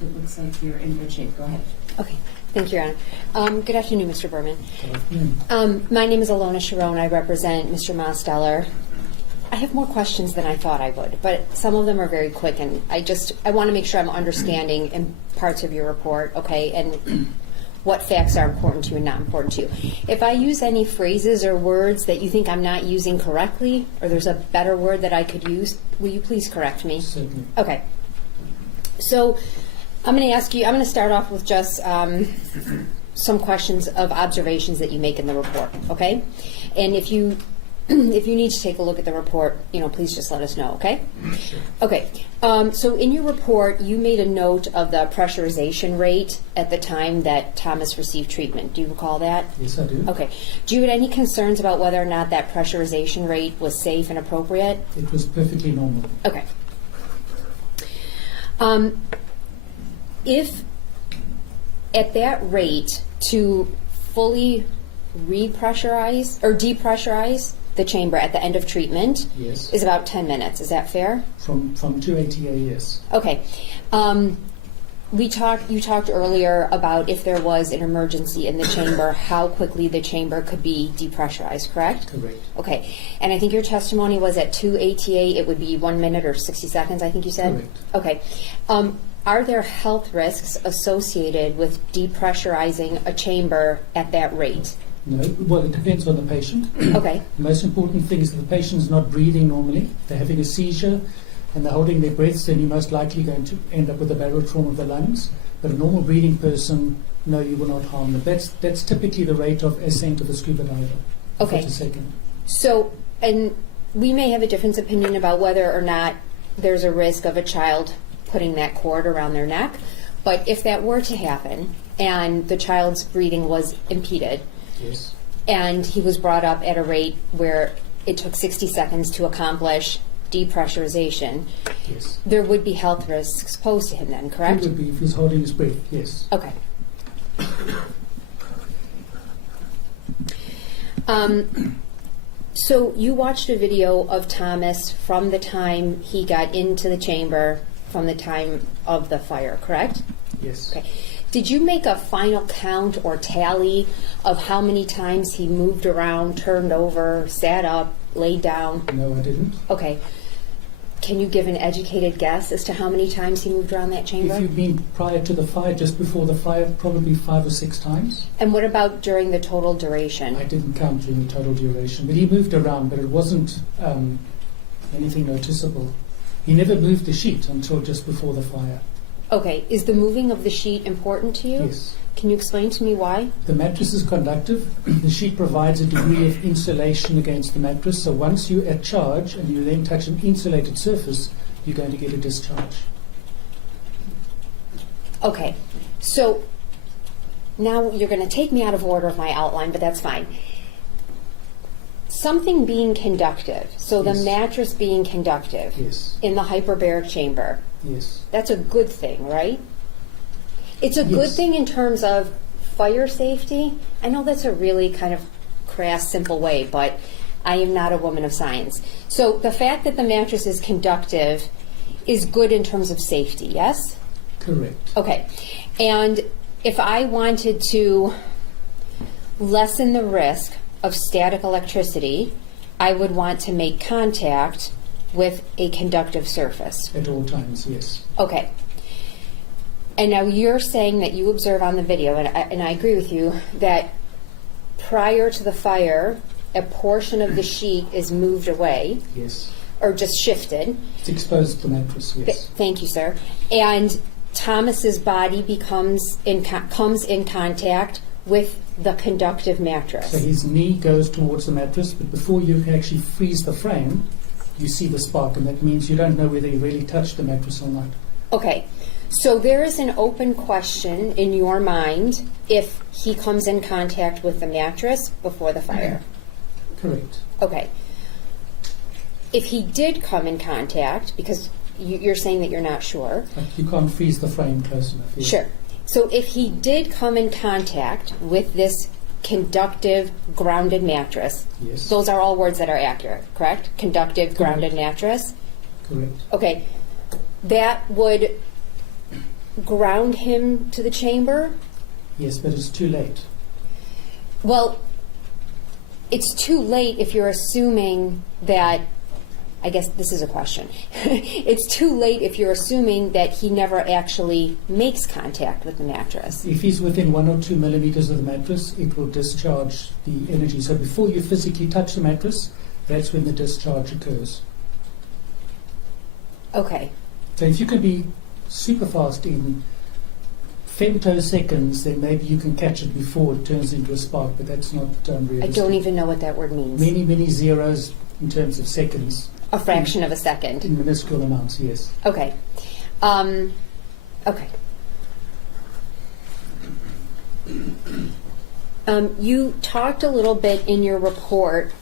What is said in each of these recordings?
it looks like you're in good shape. Go ahead. Okay. Thank you, Your Honor. Good afternoon, Mr. Burman. Good afternoon. My name is Alona Sharon. I represent Mr. Mosteller. I have more questions than I thought I would, but some of them are very quick, and I want to make sure I'm understanding in parts of your report, okay, and what facts are important to you and not important to you. If I use any phrases or words that you think I'm not using correctly, or there's a better word that I could use, will you please correct me? Certainly. Okay. So I'm going to ask you, I'm going to start off with just some questions of observations that you make in the report, okay? And if you need to take a look at the report, please just let us know, okay? Sure. Okay. So in your report, you made a note of the pressurization rate at the time that Thomas received treatment. Do you recall that? Yes, I do. Okay. Do you have any concerns about whether or not that pressurization rate was safe and appropriate? It was perfectly normal. Okay. If at that rate to fully repressurize or depressurize the chamber at the end of treatment Yes. is about 10 minutes. Is that fair? From 280A, yes. Okay. You talked earlier about if there was an emergency in the chamber, how quickly the chamber could be depressurized, correct? Correct. Okay. And I think your testimony was at 2 ATA, it would be 1 minute or 60 seconds, I think you said? Correct. Okay. Are there health risks associated with depressurizing a chamber at that rate? No, well, it depends on the patient. Okay. The most important thing is that the patient is not breathing normally. If they're having a seizure and they're holding their breaths, then you're most likely going to end up with a barotrauma of the lungs. But a normal breathing person, no, you will not harm them. That's typically the rate of ascent of a scuba diver. Okay. 40 seconds. So, and we may have a different opinion about whether or not there's a risk of a child putting that cord around their neck, but if that were to happen and the child's breathing was impeded, Yes. and he was brought up at a rate where it took 60 seconds to accomplish depressurization, Yes. there would be health risks posed to him then, It correct? would be if he's holding his breath, yes. Okay. So you watched a video of Thomas from the time he got into the chamber, from the time of the fire, correct? Yes. Okay. Did you make a final count or tally of how many times he moved around, turned over, sat up, laid down? No, I didn't. Okay. Can you give an educated guess as to how many times he moved around that chamber? If you've been prior to the fire, just before the fire, probably 5 or 6 times. And what about during the total duration? I didn't count during the total duration, but he moved around, but it wasn't anything noticeable. He never moved the sheet until just before the fire. Okay. Is the moving of the sheet important to you? Yes. Can you explain to me why? The mattress is conductive. The sheet provides a degree of insulation against the mattress, so once you're at charge and you then touch an insulated surface, you're going to get a discharge. Okay. So now you're going to take me out of order of my outline, but that's fine. Something being conductive, so the Yes. mattress being conductive Yes. in the hyperbaric chamber, Yes. that's a good thing, right? It's a good Yes. thing in terms of fire safety. I know that's a really kind of crass, simple way, but I am not a woman of science. So the fact that the mattress is conductive is good in terms of safety, yes? Correct. Okay. And if I wanted to lessen the risk of static electricity, I would want to make contact with a conductive surface. At all times, yes. Okay. And now you're saying that you observe on the video, and I agree with you, that prior to the fire, a portion of the sheet is moved away, Yes. or just shifted. It's exposed to the mattress, yes. Thank you, sir. And Thomas's body comes in contact with the conductive mattress. So his knee goes towards the mattress, but before you can actually freeze the frame, you see the spark, and that means you don't know whether he really touched the mattress or not. Okay. So there is an open question in your mind if he comes in contact with the mattress before the fire. Correct. Okay. If he did come in contact, because you're saying that you're not sure. But you can't freeze the frame close enough. Yes. Sure. So if he did come in contact with this conductive grounded mattress, Yes. those are all words that are accurate, correct? Conductive grounded Correct. mattress. Correct. Okay. That would ground him to the chamber? Yes, but it's too late. Well, it's too late if you're assuming that, I guess this is a question. It's too late if you're assuming that he never actually makes contact with the mattress. If he's within 1 or 2 millimeters of the mattress, it will discharge the energy. So before you physically touch the mattress, that's when the discharge occurs. Okay. So if you can be super fast in femtoseconds, then maybe you can catch it before it turns into a spark, but that's not realistic. I don't even know what that word means. Many, many zeros in terms of seconds. A fraction of a second. In minuscule amounts, yes. Okay. Okay. You talked a little bit in your report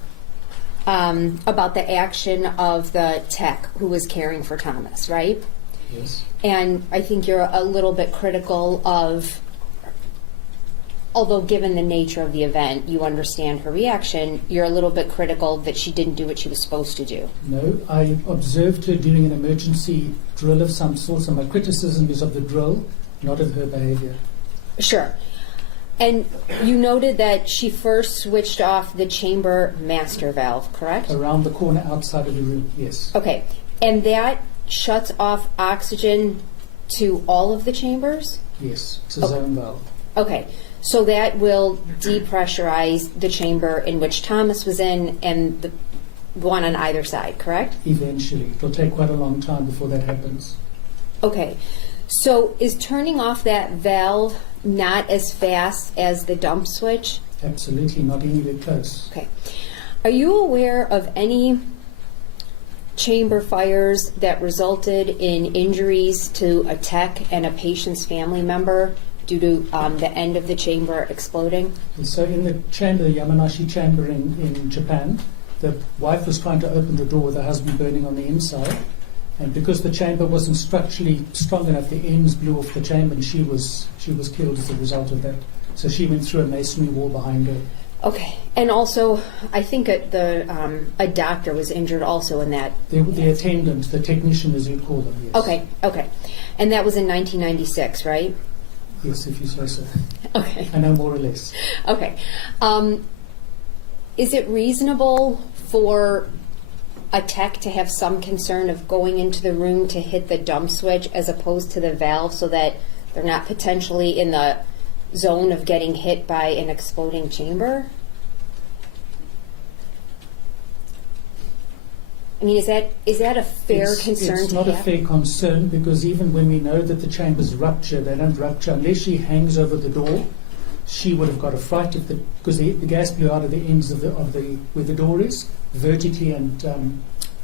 about the action of the tech who was caring for Thomas, right? Yes. And I think you're a little bit critical of, although given the nature of the event, you understand her reaction, you're a little bit critical that she didn't do what she was supposed to do. No, I observed her doing an emergency drill of some sort, so my criticism is of the drill, not of her behavior. Sure. And you noted that she first switched off the chamber master valve, correct? Around the corner outside of the room, yes. Okay. And that shuts off oxygen to all of the chambers? Yes, it's a zone valve. Okay. So that will depressurize the chamber in which Thomas was in and the one on either side, correct? Eventually. It'll take quite a long time before that happens. Okay. So is turning off that valve not as fast as the dump switch? Absolutely, not anywhere close. Okay. Are you aware of any chamber fires that resulted in injuries to a tech and a patient's family member due to the end of the chamber exploding? And so in the chamber, the Yamanashi chamber in Japan, the wife was trying to open the door with her husband burning on the inside. And because the chamber wasn't structurally strong enough, the ends blew off the chamber and she was killed as a result of that. So she went through a masonry wall behind her. Okay. And also, I think a doctor was injured also in that. The attendant, the technician as you call them, yes. Okay. And that was in 1996, right? Yes, if you say so. Okay. I know more or less. Okay. Is it reasonable for a tech to have some concern of going into the room to hit the dump switch as opposed to the valve so that they're not potentially in the zone of getting hit by an exploding chamber? I mean, is that a fair concern It's to not have? a fair concern because even when we know that the chambers rupture, they don't rupture unless she hangs over the door. She would have got a fright because the gas blew out of the ends of the where the door is, vertically and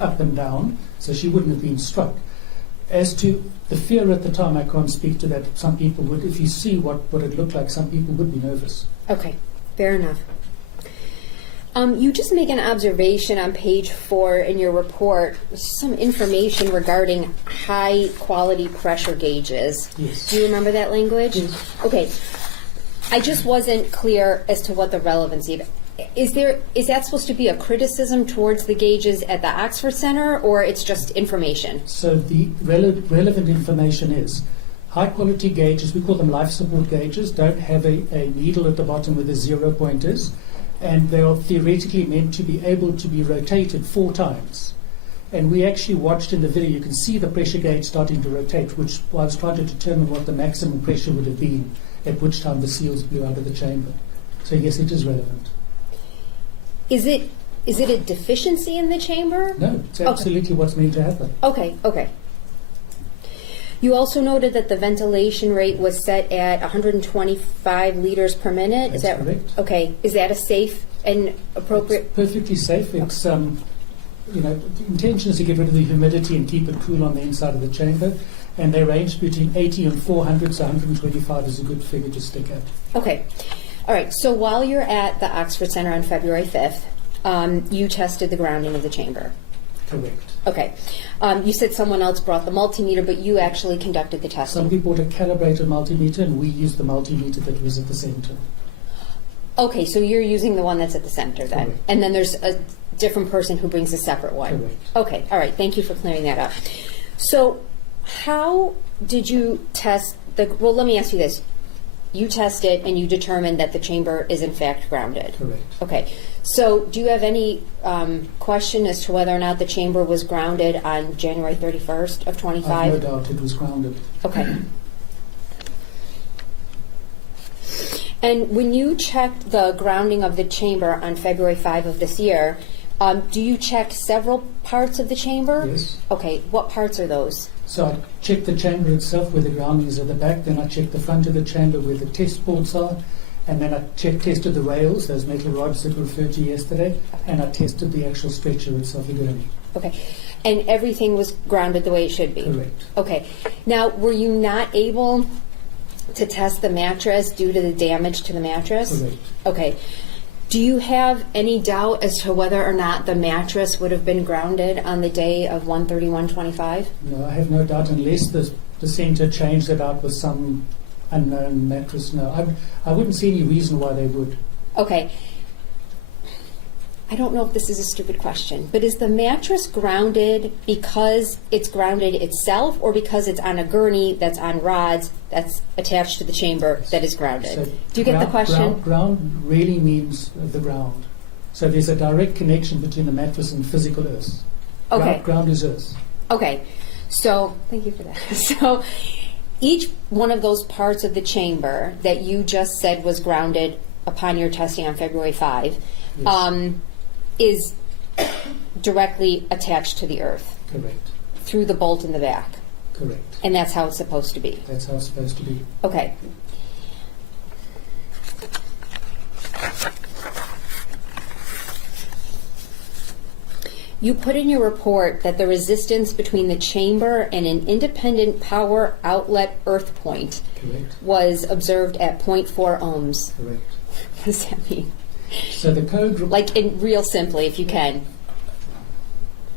up and down, so she wouldn't have been struck. As to the fear at the time, I can't speak to that. Some people would, if you see what it looked like, some people would be nervous. Okay, fair enough. You just make an observation on page 4 in your report, some information regarding high quality pressure gauges. Yes. Do you remember that language? Yes. Okay. I just wasn't clear as to what the relevancy of is that supposed to be a criticism towards the gauges at the Oxford Center, or it's just information? So the relevant information is high quality gauges, we call them life support gauges, don't have a needle at the bottom where the 0 point is, and they are theoretically meant to be able to be rotated 4 times. And we actually watched in the video, you can see the pressure gauge starting to rotate, which I was trying to determine what the maximum pressure would have been at which time the seals blew out of the chamber. So yes, it is relevant. Is it a deficiency in the chamber? No, it's absolutely what's meant to happen. Okay. You also noted that the ventilation rate was set at 125 liters per minute. That's is that correct. Okay. Is that a safe and appropriate? It's perfectly safe. It's the intention is to get rid of the humidity and keep it cool on the inside of the chamber. And they range between 80 and 400, so 125 is a good figure to stick at. Okay. All right. So while you're at the Oxford Center on February 5th, you tested the grounding of the chamber. Correct. Okay. You said someone else brought the multimeter, but you actually conducted the testing. Somebody bought a calibrated multimeter, and we used the multimeter that was at the center. Okay, so you're using the one that's at the center then. Correct. And then there's a different person who brings a separate one. Correct. Okay, all right. Thank you for clearing that up. So how did you test well, let me ask you this. You tested and you determined that the chamber is in fact grounded. Correct. Okay. So do you have any question as to whether or not the chamber was grounded on January 31st of 25? I have no doubt it was grounded. Okay. And when you checked the grounding of the chamber on February 5 of this year, do you check several parts of the chamber? Yes. Okay. What parts are those? So I checked the chamber itself where the grounding is at the back, then I checked the front of the chamber where the test ports are, and then I tested the rails, those metal rods that were referred to yesterday, and I tested the actual stretcher itself again. Okay. And everything was grounded the way it should be? Correct. Okay. Now, were you not able to test the mattress due to the damage to the mattress? Correct. Okay. Do you have any doubt as to whether or not the mattress would have been grounded on the day of 1/31/25? No, I have no doubt, unless the centre changed it out with some unknown mattress. No, I wouldn't see any reason why they would. Okay. I don't know if this is a stupid question, but is the mattress grounded because it's grounded itself or because it's on a gurney that's on rods that's attached to the chamber that is grounded? So Do you get the question? Ground really means the ground. So there's a direct connection between the mattress and physical earth. Okay. Ground is earth. Okay. So, thank you for that. So, each one of those parts of the chamber that you just said was grounded upon your testing on February 5 Yes. Is directly attached to the earth Correct. through the bolt in the back. Correct. And that's how it's supposed to be. That's how it's supposed to be. Okay. You put in your report that the resistance between the chamber and an independent power outlet earth point Correct. was observed at 0.4 ohms. Correct. What does that mean? So the code... Like, in real simply, if you can.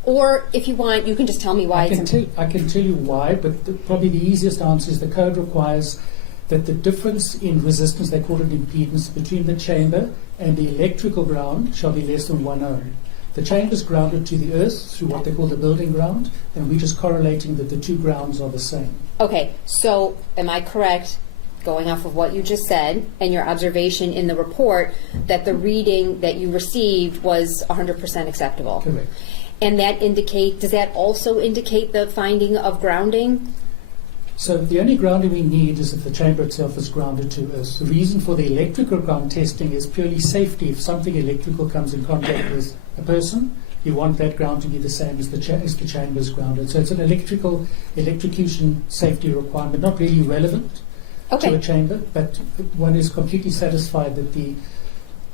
Or, if you want, you can just tell me why I can tell you why, but probably the easiest answer is the code requires that the difference in resistance, they call it impedance, between the chamber and the electrical ground shall be less than 1 ohm. The chamber is grounded to the earth through what they call the building ground, and we're just correlating that the two grounds are the same. Okay, so am I correct, going off of what you just said and your observation in the report, that the reading that you received was 100% acceptable? Correct. And does that also indicate the finding of grounding? So the only grounding we need is if the chamber itself is grounded to earth. The reason for the electrical ground testing is purely safety. If something electrical comes in contact with a person, you want that ground to be the same as the chamber is grounded. So it's an electrocution safety requirement, not really relevant to a chamber, but one is completely satisfied that the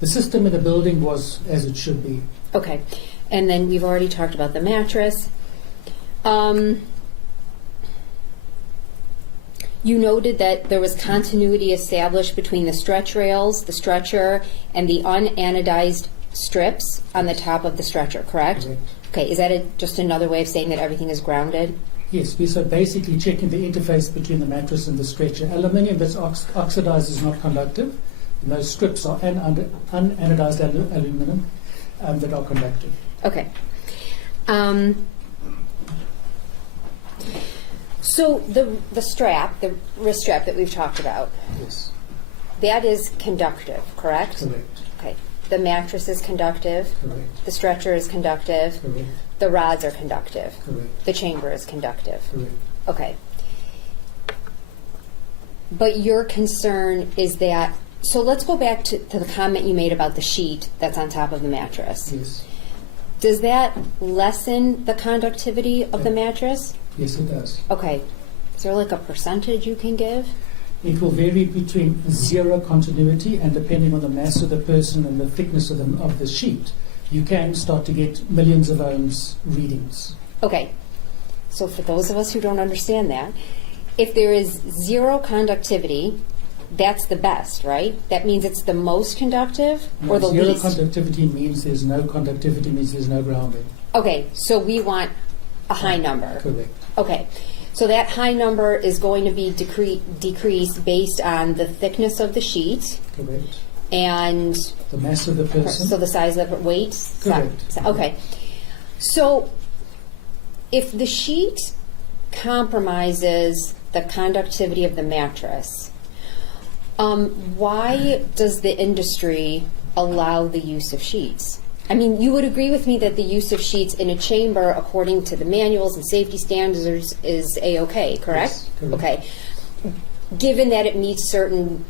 system in the building was as it should be. Okay. And then we've already talked about the mattress. You noted that there was continuity established between the stretch rails, the stretcher, and the unanodized strips on the top of the stretcher, correct? Correct. Okay, is that just another way of saying that everything is grounded? Yes, we're basically checking the interface between the mattress and the stretcher. Aluminium that's oxidized is not conductive, and those strips are unanodized aluminum that are conductive. Okay. So the strap, the wrist strap that we've talked about, Yes. that is conductive, correct? Correct. Okay. The mattress is conductive. Correct. The stretcher is conductive. Correct. The rods are conductive. Correct. The chamber is conductive. Correct. Okay. But your concern is that, so let's go back to the comment you made about the sheet that's on top of the mattress. Yes. Does that lessen the conductivity of the mattress? Yes, it does. Okay. Is there like a percentage you can give? It will vary between zero continuity and depending on the mass of the person and the thickness of the sheet, you can start to get millions of ohms readings. Okay. So for those of us who don't understand that, if there is zero conductivity, that's the best, right? That means it's the most conductive or the zero least? conductivity means there's no conductivity, means there's no grounding. Okay, so we want a high number. Correct. Okay, so that high number is going to be decreased based on the thickness of the sheet Correct. and The mass of the person. so the size of the weight. Correct. Okay, so if the sheet compromises the conductivity of the mattress. Why does the industry allow the use of sheets? I mean, you would agree with me that the use of sheets in a chamber, according to the manuals and safety standards, is A-OK, correct? Yes, correct. Okay. Given that it meets certain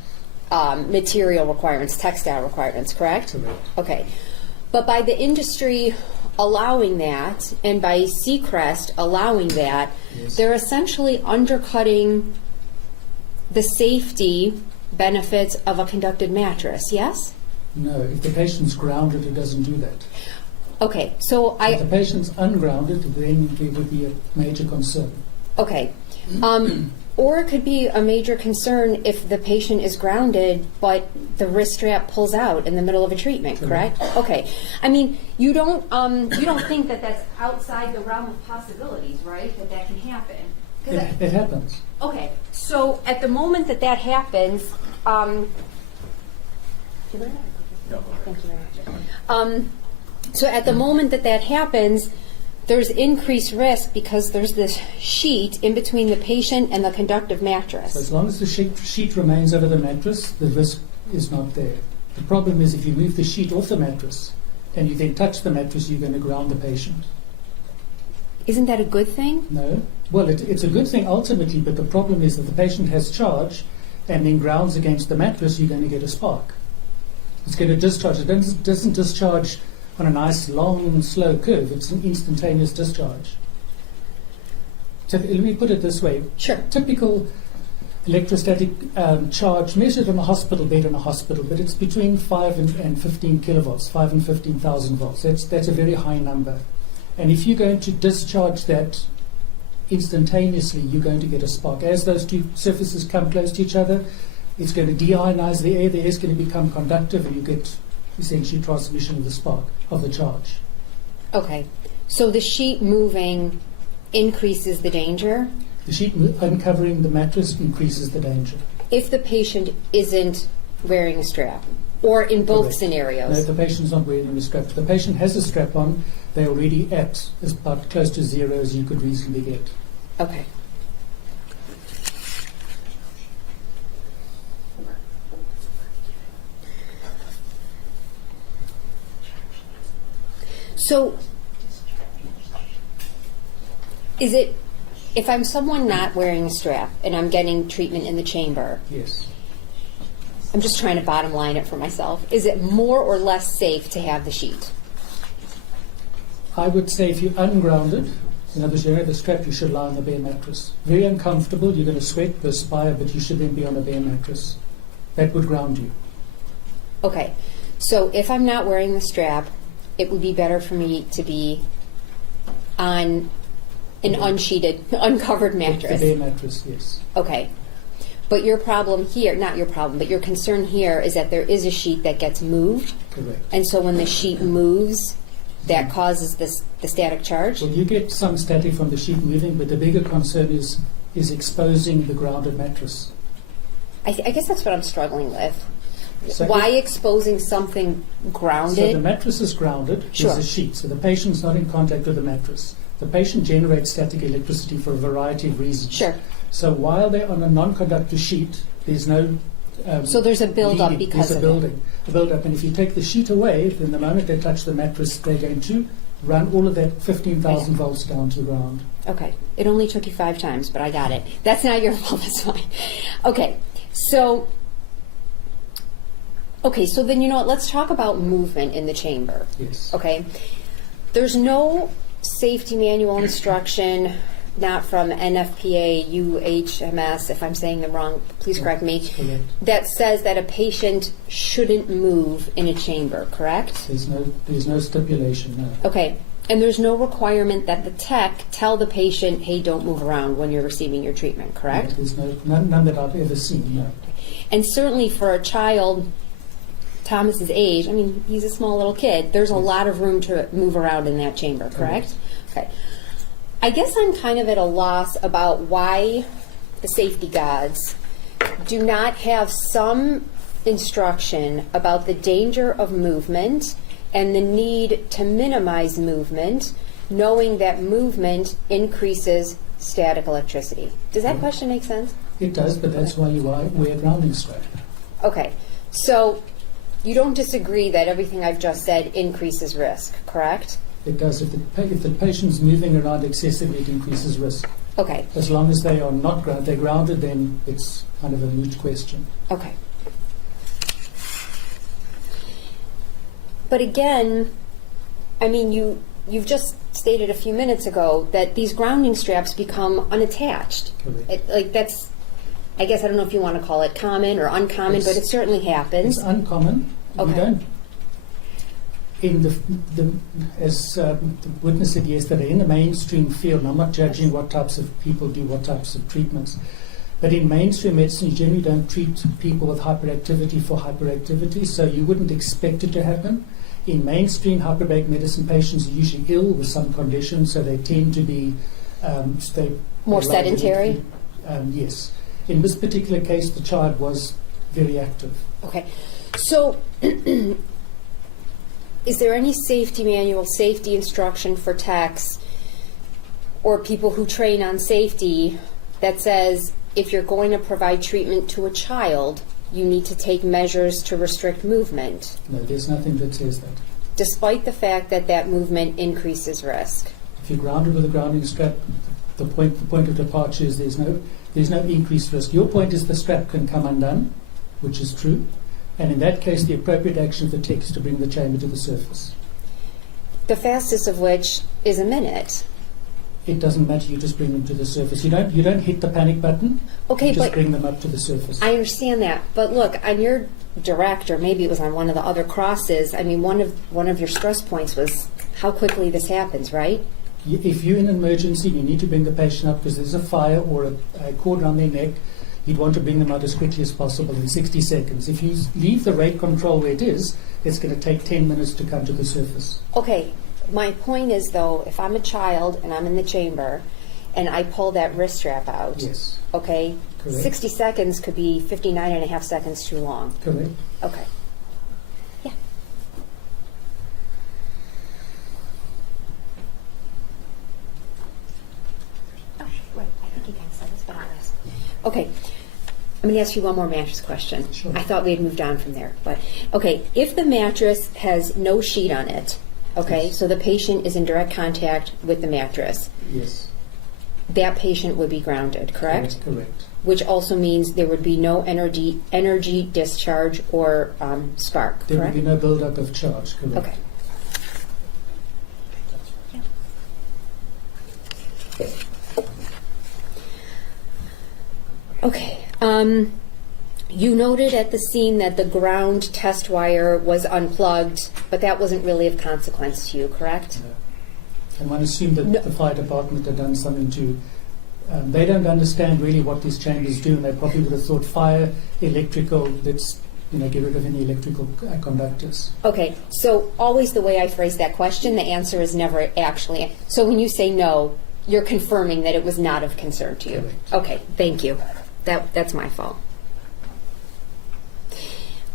material requirements, textile requirements, correct? Correct. Okay. But by the industry allowing that, and by Seacrest allowing that, Yes. they're essentially undercutting the safety benefits of a conducted mattress, yes? No, if the patient's grounded, it doesn't do that. Okay, so If the patient's ungrounded, then there would be a major concern. okay. Or it could be a major concern if the patient is grounded, but the wrist strap pulls out in the middle of a treatment, correct? Okay. I mean, you don't think that that's outside the realm of possibilities, right? That can happen. 'Cause It happens. okay. So at the moment that happens, thank you very much. So at the moment that happens, there's increased risk because there's this sheet in between the patient and the conductive So mattress. as long as the sheet remains over the mattress, the risk is not there. The problem is if you move the sheet off the mattress and you then touch the mattress, you're going to ground the patient. Isn't that a good thing? No? Well, it's a good thing ultimately, but the problem is that the patient has charge and then grounds against the mattress, you're going to get a spark. It's going to discharge. It doesn't discharge on a nice, long, slow curve. It's an instantaneous discharge. So let me put it this way. Sure. Typical electrostatic charge measured on a hospital bed in a hospital, but it's between 5 and 15 kilovolts, 5 and 15,000 volts. That's a very high number. And if you're going to discharge that instantaneously, you're going to get a spark. As those two surfaces come close to each other, it's going to deionize the air is going to become conductive, and you get essentially transmission of the spark, of the charge. Okay. So the sheet moving increases the danger The sheet uncovering the mattress increases the danger. if the patient isn't wearing a strap, or in both Correct. scenarios. No, if the patient's not wearing a strap. If the patient has a strap on, they're already at as about close to zero as you could reasonably get. Okay. So, is it, if I'm someone not wearing a strap and I'm getting treatment in the chamber, Yes. I'm just trying to bottom line it for myself, is it more or less safe to have the sheet? I would say if you're ungrounded, in other words, you don't have a strap, you should lie on a bare mattress. Very uncomfortable, you're going to sweat, perspire, but you should then be on a bare mattress. That would ground you. Okay, so if I'm not wearing the strap, it would be better for me to be on an unsheeted, uncovered The mattress. bare mattress, yes. Okay. But your problem here, not your problem, but your concern here is that there is a sheet that gets moved, Correct. and so when the sheet moves, that causes the static charge? Well, you get some static from the sheet moving, but the bigger concern is exposing the grounded mattress. I guess that's what I'm struggling with. So Why if- exposing something So the grounded? mattress is grounded, Sure. there's a sheet, so the patient's not in contact with the mattress. The patient generates static electricity for a variety of reasons. Sure. So while they're on a non-conductor sheet, there's no So there's a build-up leading. because There's of a it. building, a build-up. And if you take the sheet away, then the moment they touch the mattress, they're going to run all of that 15,000 volts down to the ground. Okay. It only took you 5 times, but I got it. That's not your fault, that's fine. Okay. So then you know what, let's talk about movement in the chamber. Yes. Okay. There's no safety manual instruction, not from NFPA, UHMS, if I'm saying them wrong, please correct me, Correct. that says that a patient shouldn't move in a chamber, correct? There's no stipulation, no. Okay. And there's no requirement that the tech tell the patient, hey, don't move around when you're receiving your treatment, correct? There's none that I've ever seen, no. And certainly for a child Thomas's age, I mean, he's a small little kid, there's a lot of room to move around in that chamber, correct? Okay. I guess I'm kind of at a loss about why the safety gods do not have some instruction about the danger of movement and the need to minimize movement, knowing that movement increases static electricity. Does that question make sense? It does, but that's why you wear a grounding strap. Okay, so you don't disagree that everything I've just said increases risk, correct? It does. If the patient's moving around excessively, it increases risk. Okay, As long as they are not they're grounded, then it's kind of a moot question. okay. But again, I mean, you've just stated a few minutes ago that these grounding straps become unattached. Correct. That's, I guess I don't know if you want to call it common or uncommon, but it certainly happens. It's uncommon. Okay. We don't. As the witness said yesterday, in the mainstream field, and I'm not judging what types of people do what types of treatments, but in mainstream medicine, you generally don't treat people with hyperactivity for hyperactivity, so you wouldn't expect it to happen. In mainstream hyperbaric medicine, patients are usually ill with some condition, so they tend to be More sedentary? Yes. In this particular case, the child was very active. Okay, so is there any safety manual, safety instruction for techs or people who train on safety that says if you're going to provide treatment to a child, you need to take measures to restrict movement, No, there's nothing that says that. despite the fact that that movement increases risk? If you're grounded with a grounding strap, the point of departure is there's no increased risk. Your point is the strap can come undone, which is true, and in that case, the appropriate action of the tech is to bring the chamber to the surface. The fastest of which is a minute. It doesn't matter. You just bring them to the surface. You don't hit the panic button. Okay, you just but bring them up to the surface. I understand that, but look, on your direct, or maybe it was on one of the other crosses, I mean, one of your stress points was how quickly this happens, right? If you're in an emergency, you need to bring the patient up because there's a fire or a cord around their neck. You'd want to bring them out as quickly as possible in 60 seconds. If you leave the rate control where it is, it's going to take 10 minutes to come to the surface. Okay, my point is though, if I'm a child and I'm in the chamber and I pull that wrist strap out, Yes, okay, correct. 60 seconds could be 59 and a half seconds too long. Correct. Okay. Yeah. Oh, right. I think you guys said this, but I'll ask. Okay. I'm going to ask you one more mattress question. Sure. I thought we had moved on from there. But, okay, if the mattress has no sheet on it, okay, Yes. so the patient is in direct contact with the mattress, Yes. that patient would be grounded, correct? Correct. Which also means there would be no energy discharge or spark, There will correct? be no build-up of charge. Correct. Okay. Okay. You noted at the scene that the ground test wire was unplugged, but that wasn't really of consequence to you, correct? No. And one assumed that No. the fire department had done something to. They don't understand really what these chambers do, and they probably would have thought fire, electrical. Let's get rid of any electrical conductors. Okay, so always the way I phrase that question, the answer is never actually. So when you say no, you're confirming that it was not of concern to you. Correct. Okay, thank you. That's my fault.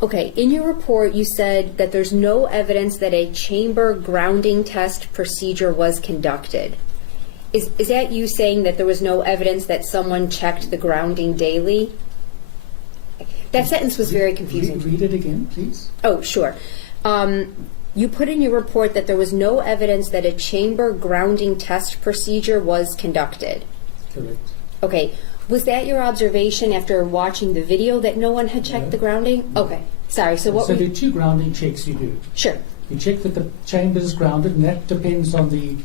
Okay, in your report you said that there's no evidence that a chamber grounding test procedure was conducted. Is that you saying that there was no evidence that someone checked the grounding daily? That sentence was very confusing. Read it again, please. Oh, sure. You put in your report that there was no evidence that a chamber grounding test procedure was conducted. Correct. Okay. Was that your observation after watching the video that no one had checked No. the grounding? Okay. Sorry. So what? So there are two grounding checks you do. Sure. You check that the chamber is grounded, and that depends on the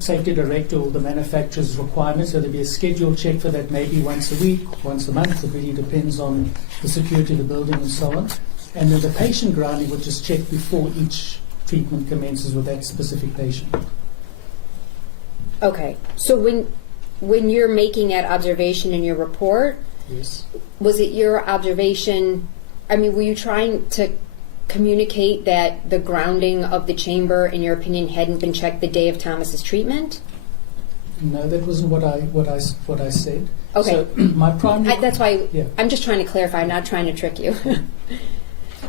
safety director or the manufacturer's requirements. So there'll be a scheduled check for that, maybe once a week, once a month. It really depends on the security of the building and so on. And then the patient grounding, which is checked before each treatment commences with that specific patient. Okay. So when you're making that observation in your report, Yes. was it your observation? I mean, were you trying to communicate that the grounding of the chamber, in your opinion, hadn't been checked the day of Thomas's treatment? No, that wasn't what I said. Okay. So my primary. That's why Yeah. I'm just trying to clarify. I'm not trying to trick you.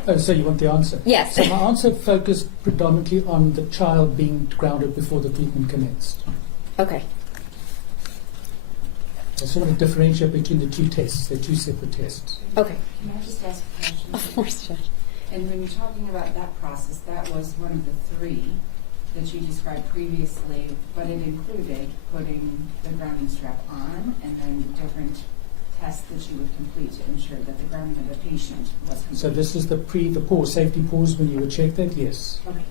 Oh, so you want the answer? Yes. So my answer focused predominantly on the child being grounded before the treatment commenced. Okay. I sort of differentiate between the two tests. They're two separate tests. Okay. Can I just ask a question? Of course, Judge. And when you're talking about that process, that was one of the three that you described previously, but it included putting the grounding strap on and then different tests that you would complete to ensure that the grounding of the patient was complete. So this is the pause, safety pause when you would check that? Yes. Okay.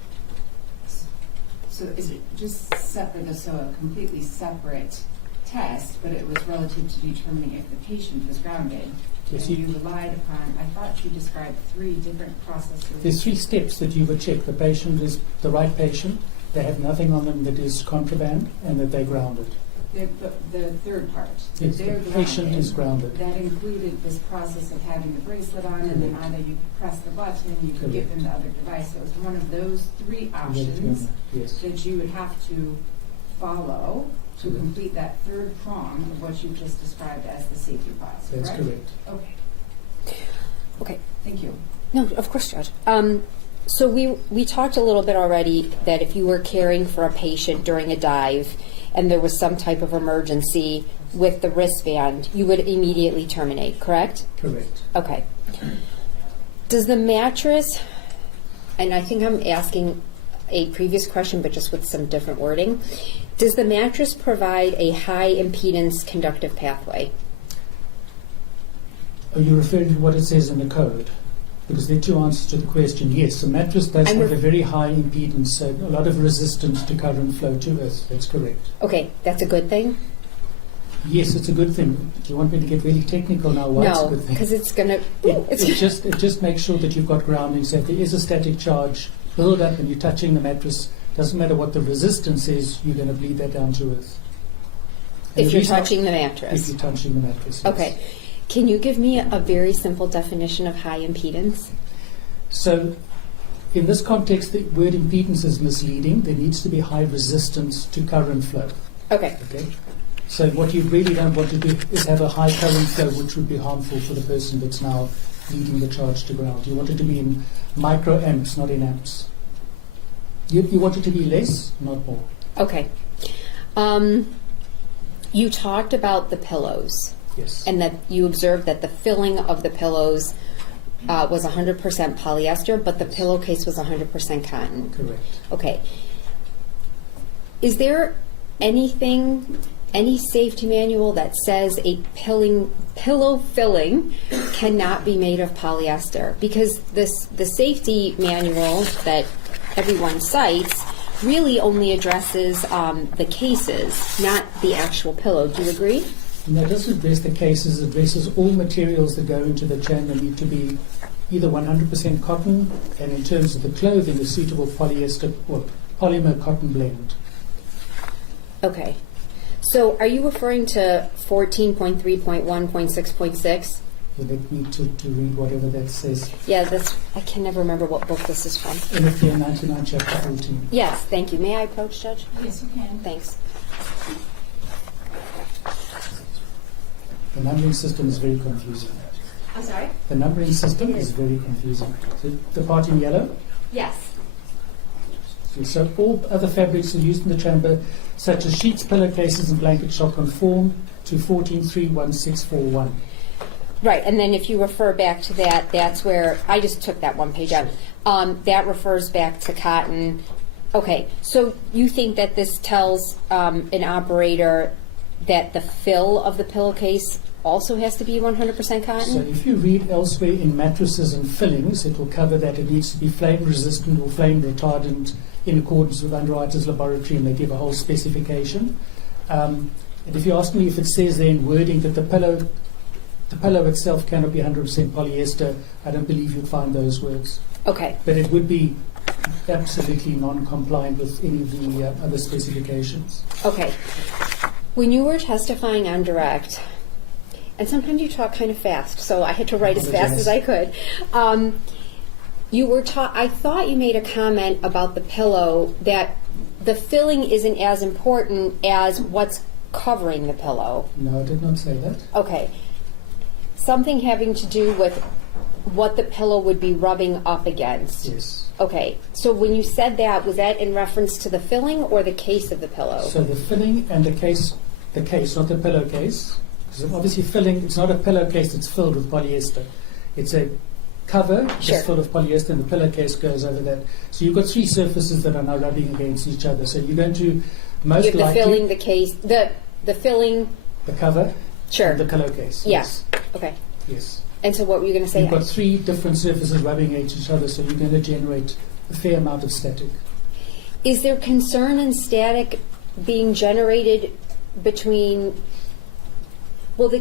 So is it just separate, so a completely separate test, but it was relative to determining if the patient was grounded? Yes, And you relied upon, I thought you described 3 different processes. There's 3 steps that you would check. The patient is the right patient, they have nothing on them that is contraband, and that they're grounded. The third part, Yes, they're the patient is grounded. That included this process of having the bracelet on, and then either you could press the button, you could give them the other device. So it was one of those 3 options Yes. that you would have to follow to Correct. complete that third prong of what you just described as the safety clause. That's correct. Okay. Okay. Thank you. No, of course, Judge. So we talked a little bit already that if you were caring for a patient during a dive and there was some type of emergency with the wristband, you would immediately terminate, correct? Correct. Okay. Does the mattress, and I think I'm asking a previous question but just with some different wording, does the mattress provide a high impedance conductive pathway? Are you referring to what it says in the code? Because there are 2 answers to the question. Yes, the mattress does have a very high impedance, so a lot of resistance to current flow to earth. That's correct. Okay, that's a good thing? Yes, it's a good thing. Do you want me to get really technical now? Why it's a No, good thing? because it's going to... It just makes sure that you've got grounding. So if there is a static charge build up and you're touching the mattress, doesn't matter what the resistance is, you're going to bleed that down to earth. And If the you're reason touching the If mattress. you're touching the mattress. Yes. Okay. Can you give me a very simple definition of high impedance? So in this context, the word impedance is misleading. There needs to be high resistance to current flow. Okay. Okay. So what you really don't want to do is have a high current flow, which would be harmful for the person that's now leading the charge to ground. You want it to be in microamps, not in amps. You want it to be less, not more. Okay. You talked about the pillows. Yes. And that you observed that the filling of the pillows was 100% polyester, but the pillowcase was 100% cotton. Correct. Okay. Is there anything, any safety manual that says a pillow filling cannot be made of polyester? Because the safety manual that everyone cites really only addresses the cases, not the actual pillow. Do you agree? And that doesn't address the cases, it addresses all materials that go into the chamber need to be either 100% cotton, and in terms of the clothing, a suitable polyester or polymer cotton blend. Okay. So are you referring to 14.3.1.6.6? You need to read whatever that says. Yeah, I can never remember what book this is from. NFPA 99 chapter 14. Yes, thank you. May I approach, Judge? Yes, you can. Thanks. The numbering system is very confusing. I'm sorry? The numbering system is very confusing. So the part in yellow, Yes. so all other fabrics are used in the chamber, such as sheets, pillowcases, and blankets, shall conform to 14.3.1641. Right, and then if you refer back to that, that's where, I just took that one page out. That refers back to cotton. Okay, so you think that this tells an operator that the fill of the pillowcase also has to be 100% cotton? So if you read elsewhere in mattresses and fillings, it will cover that it needs to be flame resistant or flame retardant in accordance with Underwriters Laboratory, and they give a whole specification. And if you ask me if it says there in wording that the pillow itself cannot be 100% polyester, I don't believe you'd find those words. Okay. But it would be absolutely non-compliant with any of the other specifications. Okay. When you were testifying on direct, and sometimes you talk kind of fast, so I had to write as fast as I could. You were I thought you made a comment about the pillow that the filling isn't as important as what's covering the pillow. No, I did not say that. Okay. Something having to do with what the pillow would be rubbing up against. Yes. Okay. So when you said that, was that in reference to the filling or the case of the pillow? So the filling and the case, not the pillowcase, Because obviously filling, it's not a pillowcase that's filled with polyester. It's a cover Sure. just full of polyester, and the pillowcase goes over that. So you've got three surfaces that are now rubbing against each other. So you're going to most You have the likely filling, the case, the filling. the cover, Sure. and the pillowcase. Yeah. Yes. Okay. Yes. And so what were you going to say? You've got three different surfaces rubbing against each other, so you're going to generate a fair amount of static. Is there concern in static being generated between, well,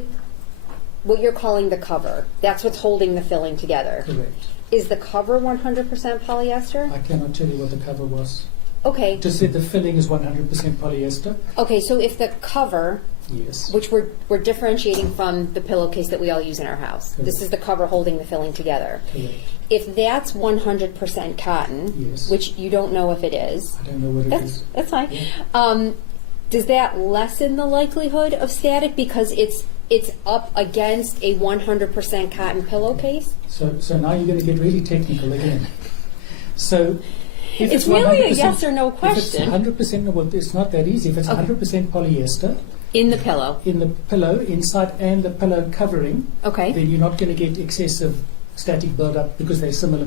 what you're calling the cover? That's what's holding the filling together. Correct. Is the cover 100% polyester? I cannot tell you what the cover was. Okay. Just said the filling is 100% polyester. Okay, so if the cover, Yes. which we're differentiating from the pillowcase that we all use in our house. Correct. This is the cover holding the filling together. Correct. If that's 100% cotton, Yes. which you don't know if it is, I don't know what it is. that's fine. Yeah. Does that lessen the likelihood of static because it's up against a 100% cotton pillowcase? So now you're going to get really technical again. So if It's really a 100%, yes or no If question. it's 100%, well, it's not that easy. If it's Okay. 100% polyester In the pillow. in the pillow inside and the pillow covering, Okay. then you're not going to get excessive static buildup because they're similar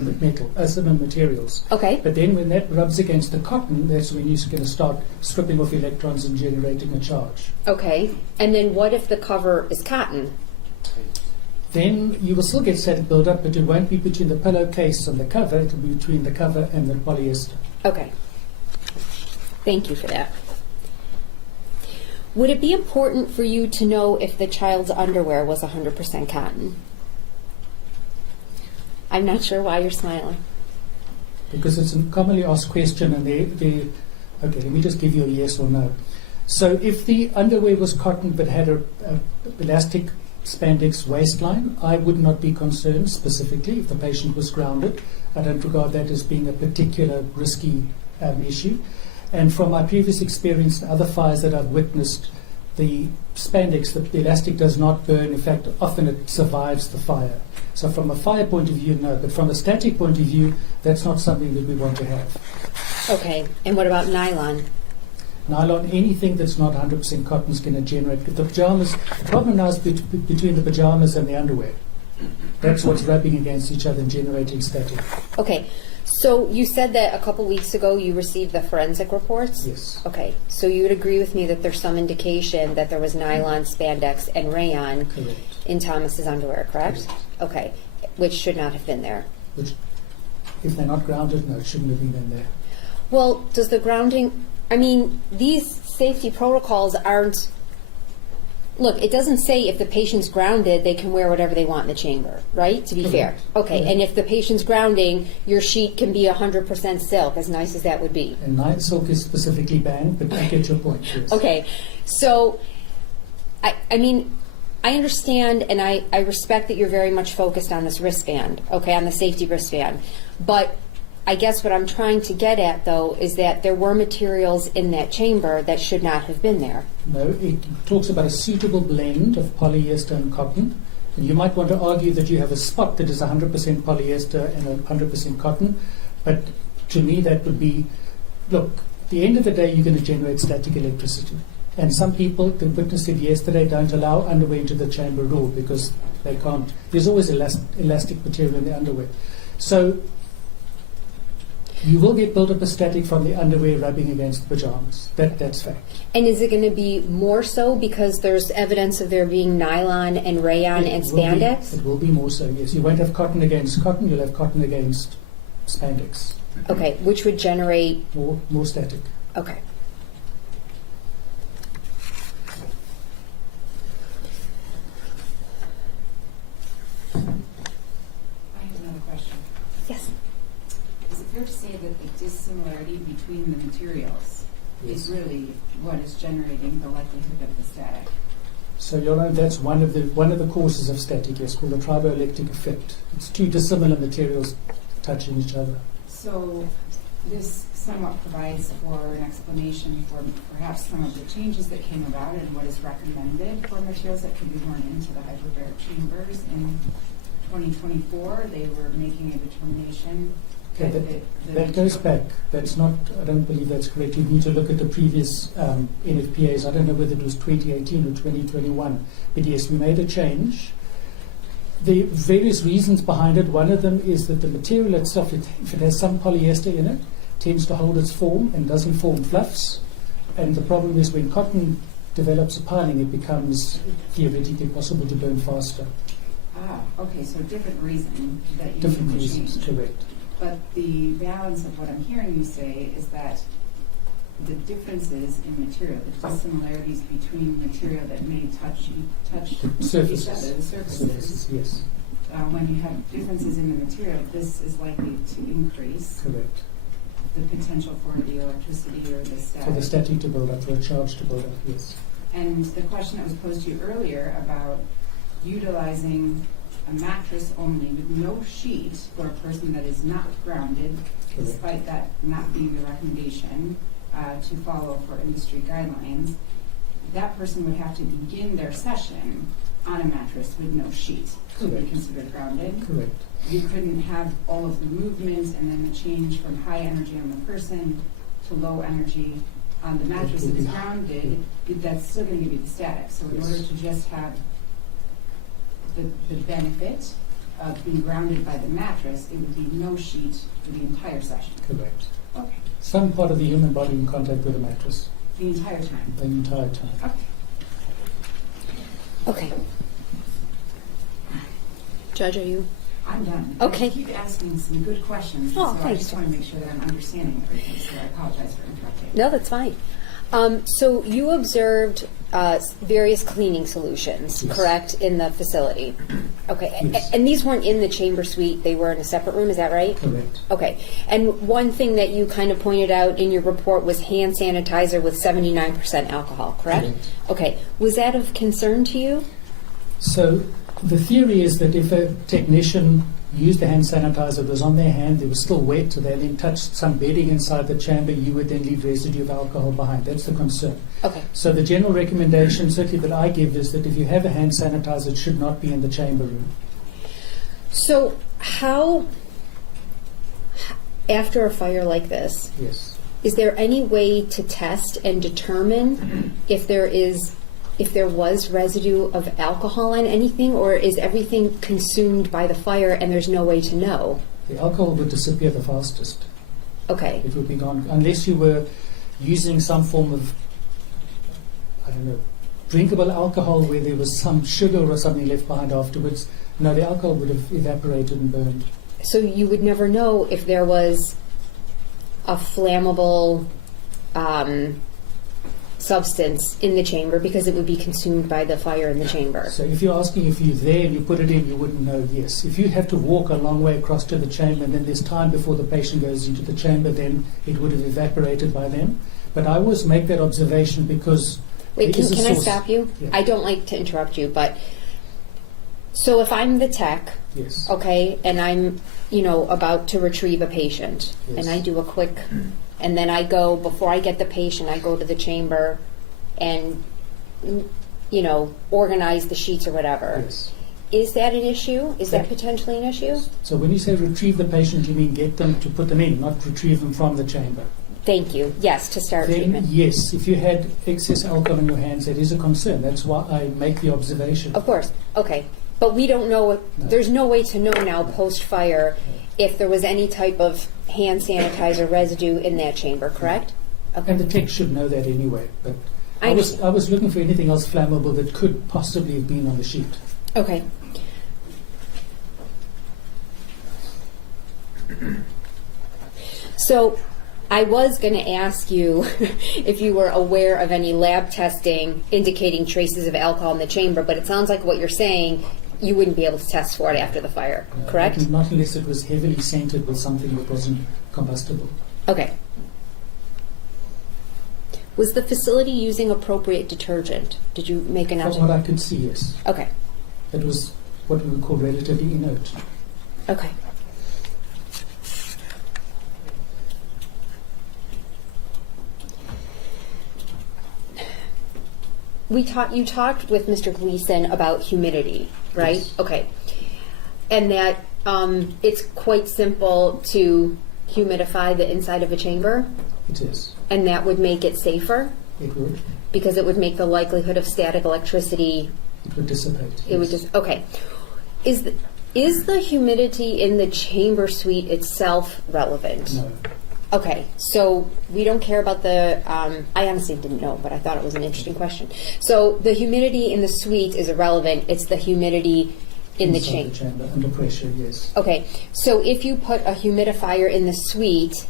similar materials. Okay. But then when that rubs against the cotton, that's when you're going to start stripping off electrons and generating a charge. Okay. And then what if the cover is cotton? Then you will still get static buildup, but it won't be between the pillowcase and the cover. It will be between the cover and the polyester. Okay. Thank you for that. Would it be important for you to know if the child's underwear was 100% cotton? I'm not sure why you're smiling. Because it's a commonly asked question, and okay, let me just give you a yes or no. So if the underwear was cotton but had a elastic spandex waistline, I would not be concerned specifically if the patient was grounded. I don't regard that as being a particular risky issue. And from my previous experience and other fires that I've witnessed, the spandex, the elastic does not burn. In fact, often it survives the fire. So from a fire point of view, no. But from a static point of view, that's not something that we want to have. Okay. And what about nylon? Nylon, anything that's not 100% cotton is going to generate. The pajamas, the problem now is between the pajamas and the underwear. That's what's rubbing against each other and generating static. Okay. So you said that a couple weeks ago you received the forensic reports? Yes. Okay. So you would agree with me that there's some indication that there was nylon, spandex, and rayon Correct. in Thomas's underwear, correct? Correct. Okay. Which should not have been there. Which, if they're not grounded, no, it shouldn't have been in there. Well, does the grounding, I mean, these safety protocols aren't, look, it doesn't say if the patient's grounded, they can wear whatever they want in the chamber, right? To be fair. Correct. Okay, Correct. and if the patient's grounding, your sheet can be 100% silk, as nice as that would be. And night silk is specifically banned, but I get your point, yes. Okay, so, I mean, I understand and I respect that you're very much focused on this wristband, okay, on the safety wristband. But I guess what I'm trying to get at, though, is that there were materials in that chamber that should not have been there. No, it talks about a suitable blend of polyester and cotton. And you might want to argue that you have a spot that is 100% polyester and 100% cotton. But to me, that would be, look, at the end of the day, you're going to generate static electricity. And some people, the witness said yesterday, don't allow underwear into the chamber at all because they can't. There's always elastic material in the underwear. So you will get built up a static from the underwear rubbing against the pajamas. That's fact. And is it going to be more so because there's evidence of there being nylon and rayon and spandex? It will be more so, yes. You won't have cotton against cotton, you'll have cotton against spandex. Okay, which would generate, More static. okay. I have another question. Yes. Is it fair to say that the dissimilarity between the materials is really what is generating the likelihood of the static? So you'll know that's one of the causes of static, yes, called the triboelectric effect. It's two dissimilar materials touching each other. So this somewhat provides for an explanation for perhaps some of the changes that came about and what is recommended for materials that can be worn into the hyperbaric chambers. In 2024, they were making a determination Okay, that goes back. That's not, I don't believe that's correct. You need to look at the previous NFPAs. I don't know whether it was 2018 or 2021. But yes, we made a change. The various reasons behind it, one of them is that the material itself, if it has some polyester in it, tends to hold its form and doesn't form fluffs. And the problem is when cotton develops a piling, it becomes theoretically possible to burn faster. Ah, okay, so different reason that you Different need to reasons, change. correct. But the balance of what I'm hearing you say is that the differences in material, the dissimilarities between material that may touch Surfaces. each other, the surfaces. Yes, When you have differences in the material, this is likely to increase correct. the potential for the electricity or the static. For the static to build up, for a charge to build up, yes. And the question that was posed to you earlier about utilizing a mattress only with no sheet for a person that is not grounded, Correct. despite that not being the recommendation to follow for industry guidelines, that person would have to begin their session on a mattress with no sheet to be Correct. considered grounded. Correct. You couldn't have all of the movement and then the change from high energy on the person to low energy on the mattress that is grounded. That's still going to give you the static. So in Yes. order to just have the benefit of being grounded by the mattress, it would be no sheet for the entire session. Correct. Okay. Some part of the human body in contact with a mattress The entire time. the entire time. Okay. Okay. Judge, are you? I'm done. Okay. You keep asking some good questions. Oh, so I thanks, just want to make sure that I'm understanding everything. So I apologize for interrupting. No, that's fine. So you observed various cleaning solutions, Yes. correct, in the facility? Okay. Yes. And these weren't in the chamber suite. They were in a separate room. Is that right? Correct. Okay. And one thing that you kind of pointed out in your report was hand sanitizer with 79% alcohol, correct? Correct. Okay. Was that of concern to you? So the theory is that if a technician used the hand sanitizer, it was on their hand, it was still wet, they then touched some bedding inside the chamber, you would then leave residue of alcohol behind. That's the concern. Okay. So the general recommendation, certainly that I give, is that if you have a hand sanitizer, it should not be in the chamber room. So how, after a fire like this, Yes. is there any way to test and determine if there was residue of alcohol on anything, or is everything consumed by the fire and there's no way to know? The alcohol would disappear the fastest. Okay. It would be gone, unless you were using some form of, I don't know, drinkable alcohol where there was some sugar or something left behind afterwards. No, the alcohol would have evaporated and burned. So you would never know if there was a flammable substance in the chamber because it would be consumed by the fire in the chamber. So if you're asking if you're there and you put it in, you wouldn't know, yes. If you have to walk a long way across to the chamber and then there's time before the patient goes into the chamber, then it would have evaporated by then. But I always make that observation because Wait, there is a can I source. stop you? Yeah. I don't like to interrupt you, but so if I'm the tech, Yes. okay, and I'm, about to retrieve a patient, Yes. and I do a quick, and then I go, before I get the patient, I go to the chamber and, organize the sheets or whatever. Yes. Is that an issue? Is that Yeah. potentially an issue? So when you say retrieve the patient, you mean get them to put them in, not retrieve them from the chamber. Thank you. Yes, to start Then, treatment. yes, if you had excess alcohol in your hands, that is a concern. That's why I make the observation. Of course. Okay. But we don't know, No. there's no way to know now post-fire if there was any type of hand sanitizer residue in that chamber, correct? Okay. And the tech should know that anyway. But I I was looking for anything else flammable that could possibly have been on the sheet. Okay. So I was going to ask you if you were aware of any lab testing indicating traces of alcohol in the chamber, but it sounds like what you're saying, you wouldn't be able to test for it after the fire, correct? Not unless it was heavily scented with something that wasn't combustible. Okay. Was the facility using appropriate detergent? Did you make an From what observation? I could see, yes. Okay. It was what we would call relatively inert. Okay. You talked with Mr. Gleason about humidity, right? Yes. Okay. And that it's quite simple to humidify the inside of a chamber? It is. And that would make it safer? It would. Because it would make the likelihood of static electricity... It would dissipate. It would just... Okay. Is the humidity in the chamber suite itself relevant? No. Okay, so we don't care about the, I honestly didn't know, but I thought it was an interesting question. So the humidity in the suite is irrelevant, it's the humidity in the Inside chamber, under pressure, yes. Okay, so if you put a humidifier in the suite,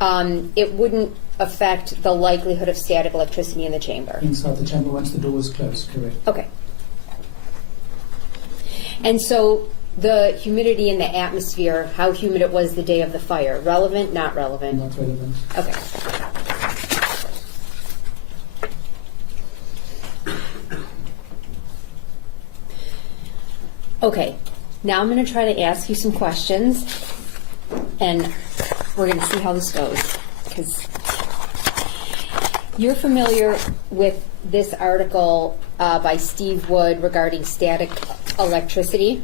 it wouldn't affect the likelihood of static electricity in the chamber? Inside the chamber once the door is closed, correct. Okay. And so the humidity in the atmosphere, how humid it was the day of the fire, relevant, not relevant? Not relevant. Okay. Okay, now I'm going to try to ask you some questions, and we're going to see how this goes, because you're familiar with this article by Steve Wood regarding static electricity.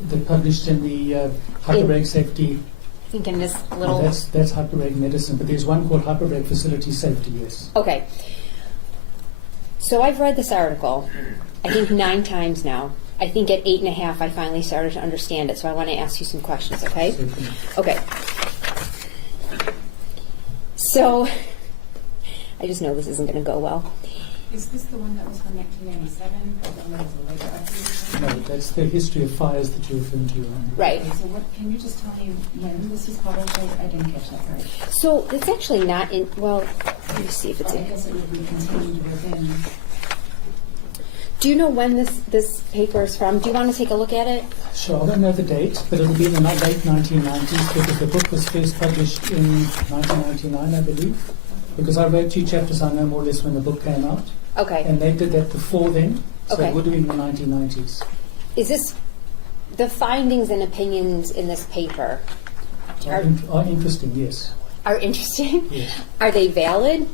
They're published in the Hyperbaric Safety. I think in this little... That's Hyperbaric Medicine, but there's one called Hyperbaric Facility Safety, yes. Okay. So I've read this article, I think 9 times now. I think at 8.5 I finally started to understand it, so I want to ask you some questions, okay? Certainly. Okay. So, I just know this isn't going to go well. Is this the one that was from 1997, or the one that was a later update? No, that's the history of fires that you're referring to. Right. Okay, so what, can you just tell me when this was published? I didn't catch that part. So, it's actually not in, well, let me see if it's I in. guess it would be contained within. Do you know when this paper is from? Do you want to take a look at it? Sure, I don't know the date, but it'll be in the late 1990s because the book was first published in 1999, I believe. Because I wrote 2 chapters, I know more or less when the book came out. Okay. And they did that before then, so Okay. it would have been in the 1990s. Is this, the findings and opinions in this paper Are interesting, yes. are interesting? Yes. Are they valid?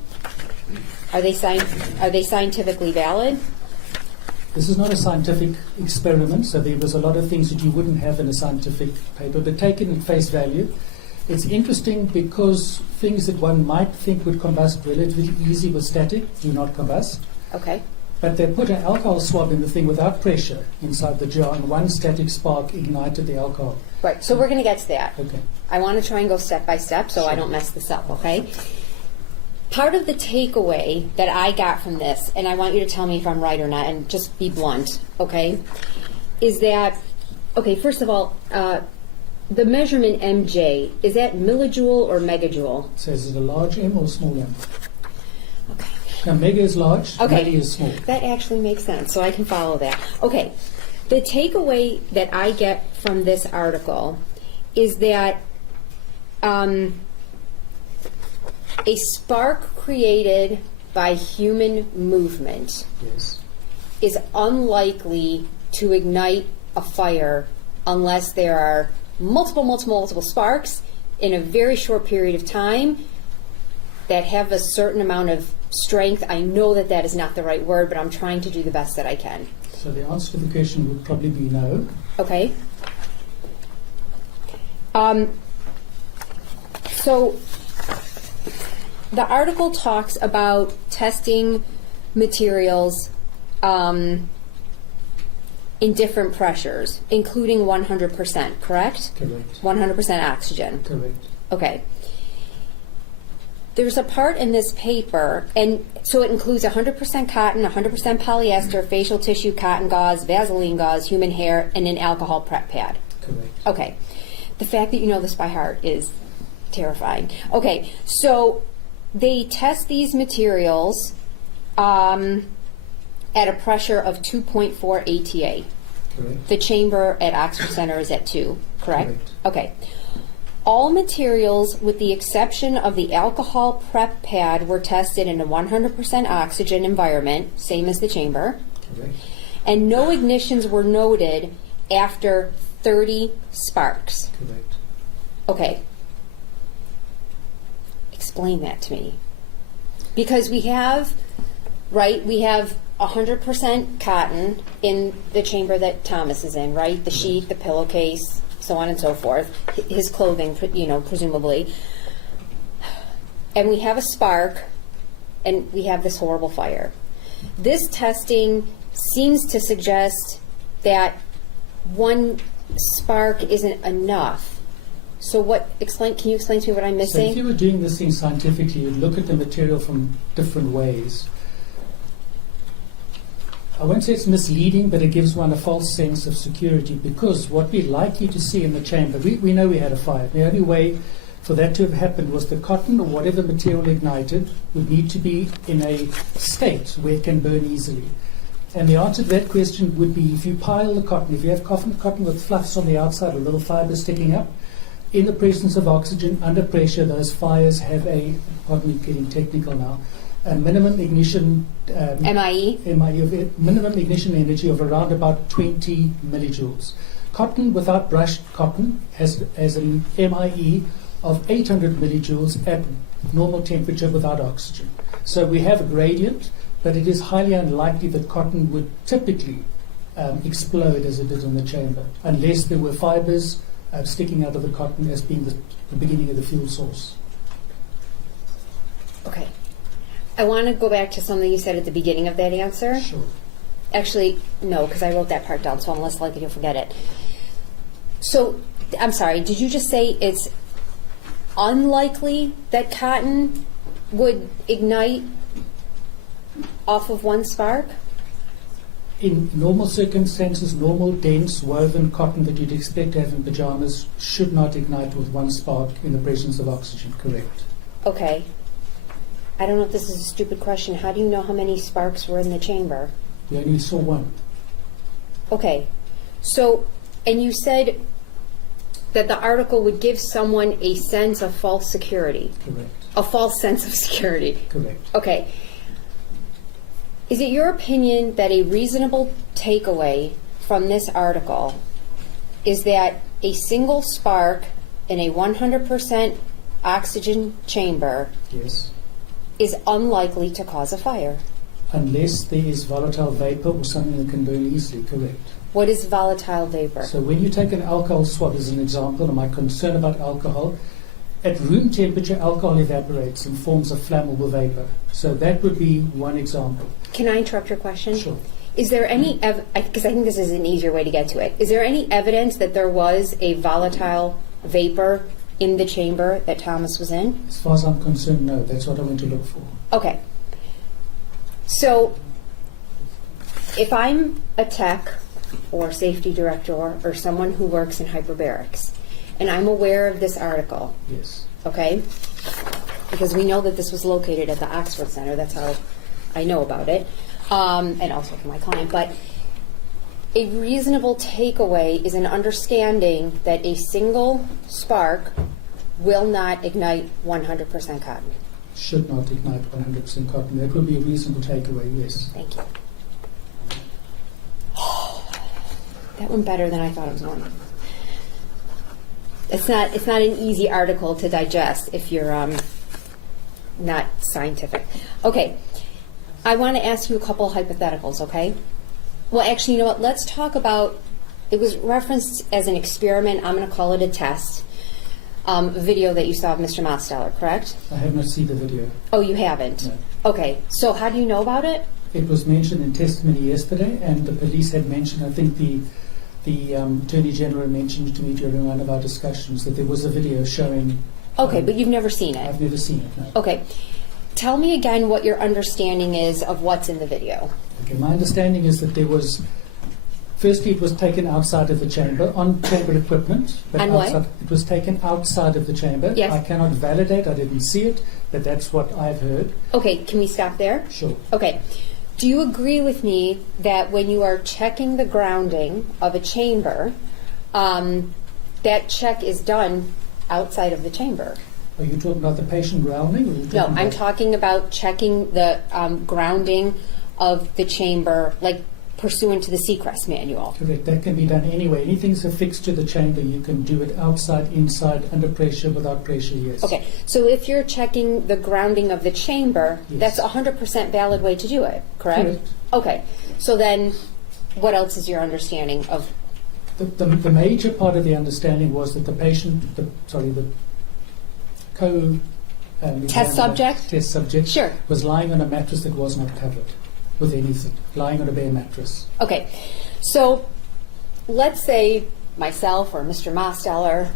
Are they scientifically valid? This is not a scientific experiment, so there was a lot of things that you wouldn't have in a scientific paper, but taken at face value. It's interesting because things that one might think would combust relatively easy with static do not combust. Okay. But they put an alcohol swab in the thing without pressure inside the jar, and one static spark ignited the alcohol. Right, so we're going to get to that. Okay. I want to try and go step by step so I Sure. don't mess this up, okay? Part of the takeaway that I got from this, and I want you to tell me if I'm right or not, and just be blunt, okay, is that, okay, first of all, the measurement MJ, is that millijoule or megajoule? So is it a large M or a small m? Okay. Now, mega is large, Okay. milli is small. That actually makes sense, so I can follow that. Okay, the takeaway that I get from this article is that a spark created by human movement Yes. is unlikely to ignite a fire unless there are multiple sparks in a very short period of time that have a certain amount of strength. I know that that is not the right word, but I'm trying to do the best that I can. So the answer to the question would probably be no. Okay? So the article talks about testing materials in different pressures, including 100%, correct? Correct. 100% oxygen. Correct. Okay. There's a part in this paper, and so it includes 100% cotton, 100% polyester, facial tissue, cotton gauze, Vaseline gauze, human hair, and an alcohol prep pad. Correct. Okay. The fact that you know this by heart is terrifying. Okay, so they test these materials at a pressure of 2.4 ATA. Correct. The chamber at Oxford Center is at 2, correct? Correct. Okay. All materials, with the exception of the alcohol prep pad, were tested in a 100% oxygen environment, same as the chamber, Correct. and no ignitions were noted after 30 sparks. Correct. Okay. Explain that to me. Because we have 100% cotton in the chamber that Thomas is in, right? The sheet, the pillowcase, so on and so forth, his clothing, presumably. And we have a spark, and we have this horrible fire. This testing seems to suggest that one spark isn't enough. So can you explain to me what I'm So if missing? you were doing this thing scientifically, you'd look at the material from different ways. I won't say it's misleading, but it gives one a false sense of security, because what we're likely to see in the chamber, we know we had a fire. The only way for that to have happened was the cotton or whatever material ignited would need to be in a state where it can burn easily. And the answer to that question would be, if you pile the cotton, if you have cotton with fluffs on the outside or little fibers sticking up, in the presence of oxygen, under pressure, those fires have a, pardon me getting technical now, a minimum ignition MIE? minimum ignition energy of around about 20 millijoules. Cotton without brushed cotton has an MIE of 800 millijoules at normal temperature without oxygen. So we have a gradient, but it is highly unlikely that cotton would typically explode as it did in the chamber, unless there were fibers sticking out of the cotton as being the beginning of the fuel source. Okay. I want to go back to something you said at the beginning of that answer. Sure. Actually, no, because I wrote that part down, so I'm less likely to forget it. So, I'm sorry, did you just say it's unlikely that cotton would ignite off of one spark? In normal circumstances, normal, dense, woven cotton that you'd expect to have in pajamas should not ignite with one spark in the presence of oxygen, correct? Okay. I don't know if this is a stupid question. How do you know how many sparks were in the chamber? We only saw one. Okay. So, and you said that the article would give someone a sense of false security. Correct. A false sense of security. Correct. Okay. Is it your opinion that a reasonable takeaway from this article is that a single spark in a 100% oxygen chamber Yes. is unlikely to cause a fire? Unless there is volatile vapor or something that can burn easily, correct. What is volatile vapor? So when you take an alcohol swab as an example, and my concern about alcohol, at room temperature, alcohol evaporates and forms a flammable vapor. So that would be one example. Can I interrupt your question? Sure. Is there any, because I think this is an easier way to get to it, is there any evidence that there was a volatile vapor in the chamber that Thomas was in? As far as I'm concerned, no. That's what I went to look for. Okay. So, if I'm a tech or safety director or someone who works in hyperbarics, and I'm aware of this article, Yes. okay, because we know that this was located at the Oxford Center, that's how I know about it, and also for my client, but a reasonable takeaway is an understanding that a single spark will not ignite 100% cotton. Should not ignite 100% cotton. That would be a reasonable takeaway, yes. Thank you. That went better than I thought it was going. It's not an easy article to digest if you're not scientific. Okay, I want to ask you a couple hypotheticals, okay? Well, actually, you know what? Let's talk about, it was referenced as an experiment. I'm going to call it a test. Video that you saw of Mr. Mosteller, correct? I have not seen the video. Oh, you haven't? No. Okay, so how do you know about it? It was mentioned in testimony yesterday, and the police had mentioned, I think the Attorney General mentioned to me during one of our discussions that there was a video showing. Okay, but you've never seen it? I've never seen it, no. Okay. Tell me again what your understanding is of what's in the video. Okay, my understanding is that there was, firstly it was taken outside of the chamber, on chamber equipment. But And what? outside, it was taken outside of the chamber. Yes. I cannot validate, I didn't see it, but that's what I've heard. Okay, can we stop there? Sure. Okay. Do you agree with me that when you are checking the grounding of a chamber, that check is done outside of the chamber? Are you talking about the patient grounding? Or are you talking No, I'm about talking about checking the grounding of the chamber, like pursuant to the Seacrest manual. Correct. That can be done anyway. Anything's affixed to the chamber, you can do it outside, inside, under pressure, without pressure, yes. Okay, so if you're checking the grounding of the chamber, Yes. that's a 100% valid way to do it, correct? Correct. Okay, so then what else is your understanding of? The major part of the understanding was that the patient, the Test subject? test subject Sure. was lying on a mattress that was not covered with anything, lying on a bare mattress. Okay, so let's say myself or Mr. Mosteller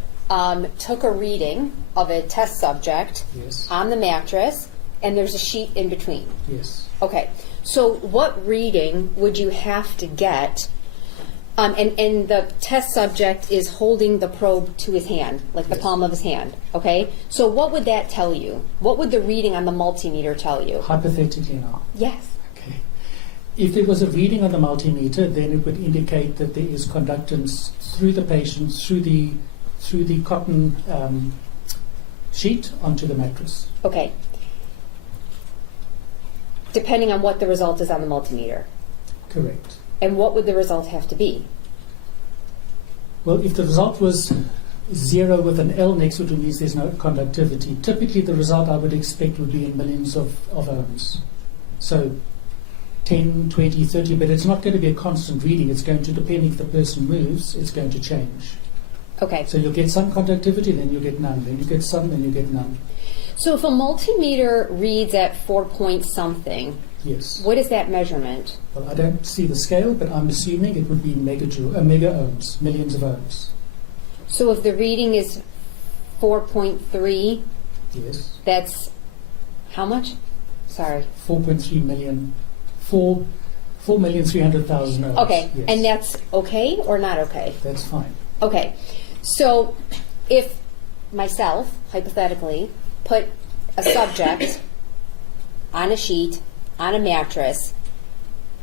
took a reading of a test subject Yes. on the mattress, and there's a sheet in between. Yes. Okay, so what reading would you have to get? And the test subject is holding the probe to his hand, like the Yes. palm of his hand, okay? So what would that tell you? What would the reading on the multimeter tell you? Hypothetically now. Yes. Okay. If there was a reading on the multimeter, then it would indicate that there is conductance through the patient, through the cotton sheet onto the mattress. Okay. Depending on what the result is on the multimeter. Correct. And what would the result have to be? Well, if the result was 0 with an L next to it, it means there's no conductivity. Typically, the result I would expect would be in millions of ohms. So 10, 20, 30, but it's not going to be a constant reading. It's going to, depending if the person moves, it's going to change. Okay. So you'll get some conductivity, then you'll get none. Then you get some, then you get none. So if a multimeter reads at 4 point something, Yes. what is that measurement? Well, I don't see the scale, but I'm assuming it would be mega ohms, millions of ohms. So if the reading is 4.3, Yes. that's how much? Sorry. 4.3 million, 4,300,000 ohms. Okay, Yes. and that's okay or not okay? That's fine. Okay, so if myself, hypothetically, put a subject on a sheet, on a mattress,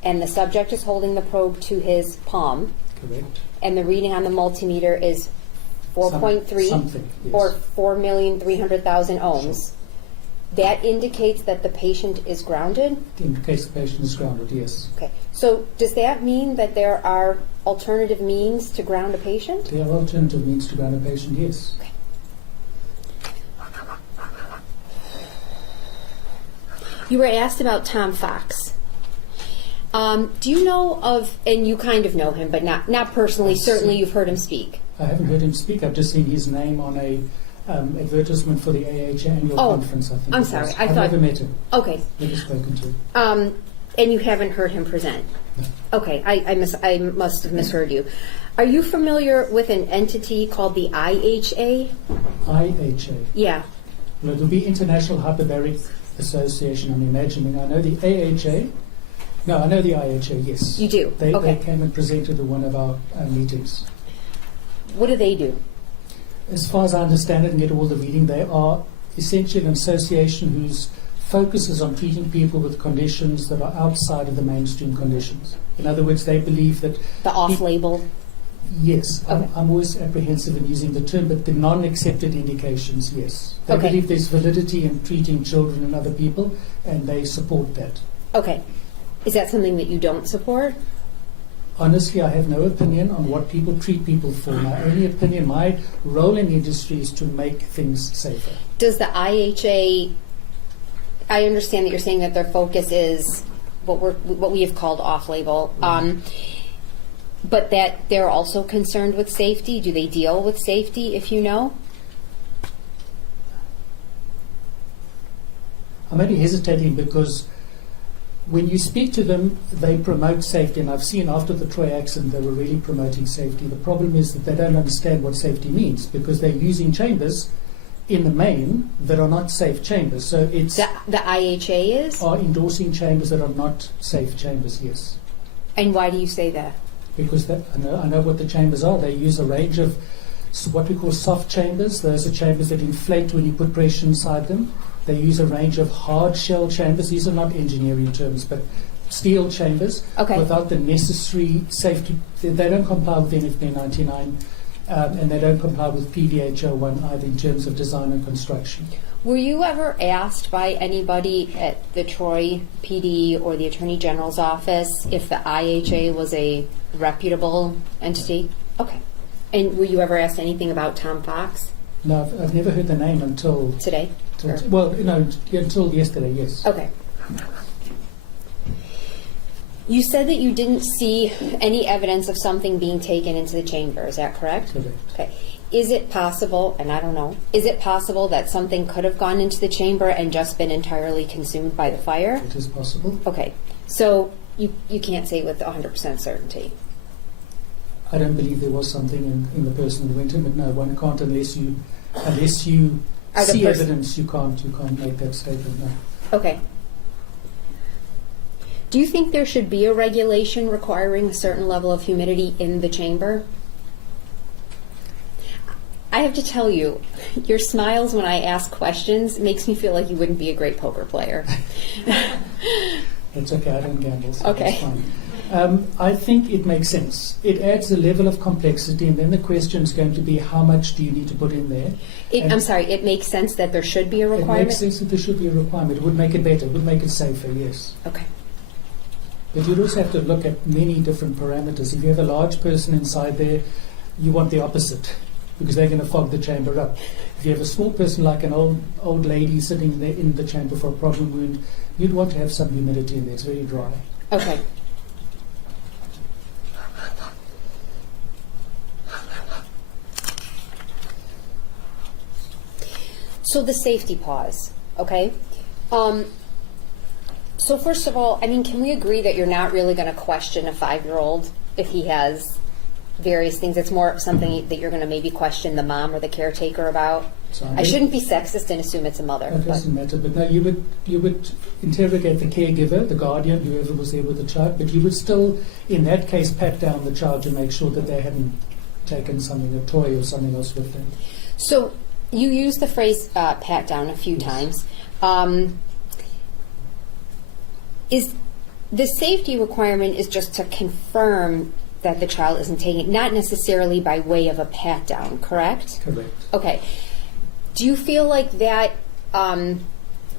and the subject is holding the probe to his palm, Correct. and the reading on the multimeter is 4.3 Something, yes. or 4,300,000 ohms, that indicates that the patient is grounded? In case the patient is grounded, yes. Okay, so does that mean that there are alternative means to ground a patient? There are alternative means to ground a patient, yes. Okay. You were asked about Tom Fox. Do you know of, and you kind of know him, but not personally, certainly you've heard him speak. I haven't heard him speak. I've just seen his name on a advertisement for the AHA annual Oh, conference, I think. I'm it sorry, was. I I've thought- never met him, Okay, never spoken to him. and you haven't heard him present? No. Okay, I must have misheard you. Are you familiar with an entity called the IHA? IHA. Yeah. Well, it will be International Hyperbaric Association, I'm imagining. I know the AHA. No, I know the IHA, yes. You do? They Okay. came and presented at one of our meetings. What do they do? As far as I understand it and get all the reading, they are essentially an association whose focus is on treating people with conditions that are outside of the mainstream conditions. In other words, they believe that... The off-label? Yes, Okay. I'm always apprehensive in using the term, but the non-accepted indications, yes. They Okay. believe there's validity in treating children and other people, and they support that. Okay. Is that something that you don't support? Honestly, I have no opinion on what people treat people for. My only opinion, my role in the industry is to make things safer. Does the IHA, I understand that you're saying that their focus is what we have called off-label, but that they're also concerned with safety? Do they deal with safety, if you know? I'm only hesitating because when you speak to them, they promote safety, and I've seen after the Troy accident they were really promoting safety. The problem is that they don't understand what safety means because they're using chambers in the main that are not safe chambers. So it's The IHA is? are endorsing chambers that are not safe chambers, yes. And why do you say that? Because I know what the chambers are. They use a range of what we call soft chambers. Those are chambers that inflate when you put pressure inside them. They use a range of hard shell chambers. These are not engineering terms, but steel chambers Okay. without the necessary safety. They don't comply with NFPA 99 and they don't comply with PDH01 either in terms of design and construction. Were you ever asked by anybody at the Troy PD or the Attorney General's office if the IHA was a reputable entity? Okay. And were you ever asked anything about Tom Fox No, I've never heard the name until today? until yesterday. Yes. Okay. You said that you didn't see any evidence of something being taken into the chamber. Is that correct? Correct. Okay. Is it possible, and I don't know, is it possible that something could have gone into the chamber and just been entirely consumed by the fire? It is possible. Okay. So you can't say with 100% certainty. I don't believe there was something in the person who went in, but no, one can't unless you see evidence. You can't make that statement. No. Okay. Do you think there should be a regulation requiring a certain level of humidity in the chamber? I have to tell you, your smiles when I ask questions makes me feel like you wouldn't be a great poker player. It's okay, I don't gamble, so Okay. it's fine. I think it makes sense. It adds a level of complexity, and then the question is going to be how much do you need to put in there? I'm sorry, it makes sense that there should be a It requirement? makes sense that there should be a requirement. It would make it better. It would make it safer, yes. Okay. But you'd also have to look at many different parameters. If you have a large person inside there, you want the opposite, because they're going to fog the chamber up. If you have a small person like an old lady sitting there in the chamber for a problem wound, you'd want to have some humidity in there. It's very dry. Okay. So the safety pause, okay? So first of all, I mean, can we agree that you're not really going to question a 5-year-old if he has various things? It's more something that you're going to maybe question the mom or the caretaker about. So I shouldn't be sexist and assume it's a mother. That doesn't matter, but no, you would interrogate the caregiver, the guardian, whoever was there with the child, but you would still, in that case, pat down the child to make sure that they hadn't taken something, a toy or something else with them. So you use the phrase pat down a few Yes. times. Is the safety requirement is just to confirm that the child isn't taking it, not necessarily by way of a pat down, correct? Correct. Okay. Do you feel like that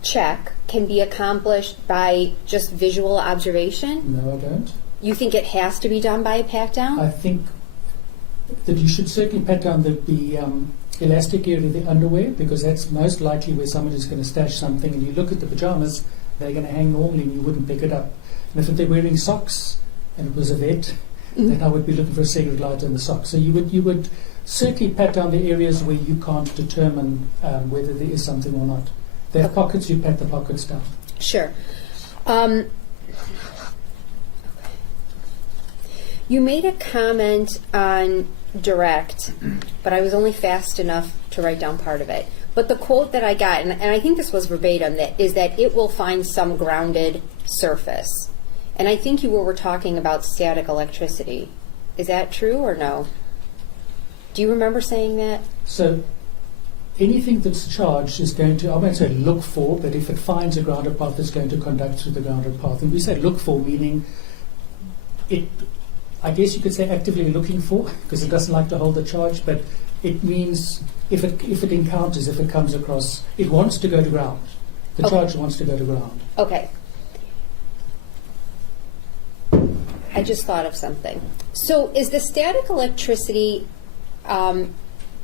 check can be accomplished by just visual observation? No, I don't. You think it has to be done by a pat down? I think that you should certainly pat down the elastic area of the underwear, because that's most likely where somebody's going to stash something, and you look at the pajamas, they're going to hang normally and you wouldn't pick it up. And if they're wearing socks and it was a vet, then I would be looking for a cigarette lighter in the socks. So you would certainly pat down the areas where you can't determine whether there is something or not. There are pockets, you pat the pockets down. Sure. You made a comment on direct, but I was only fast enough to write down part of it. But the quote that I got, and I think this was verbatim, is that it will find some grounded surface. And I think you were talking about static electricity. Is that true or no? Do you remember saying that? So anything that's charged is going to, I won't say look for, but if it finds a grounded path, it's going to conduct through the grounded path. And we say look for, meaning it, I guess you could say actively looking for, because it doesn't like to hold the charge, but it means if it encounters, if it comes across, it wants to go to ground. The Okay. charge wants to go to ground. Okay. I just thought of something. So is the static electricity,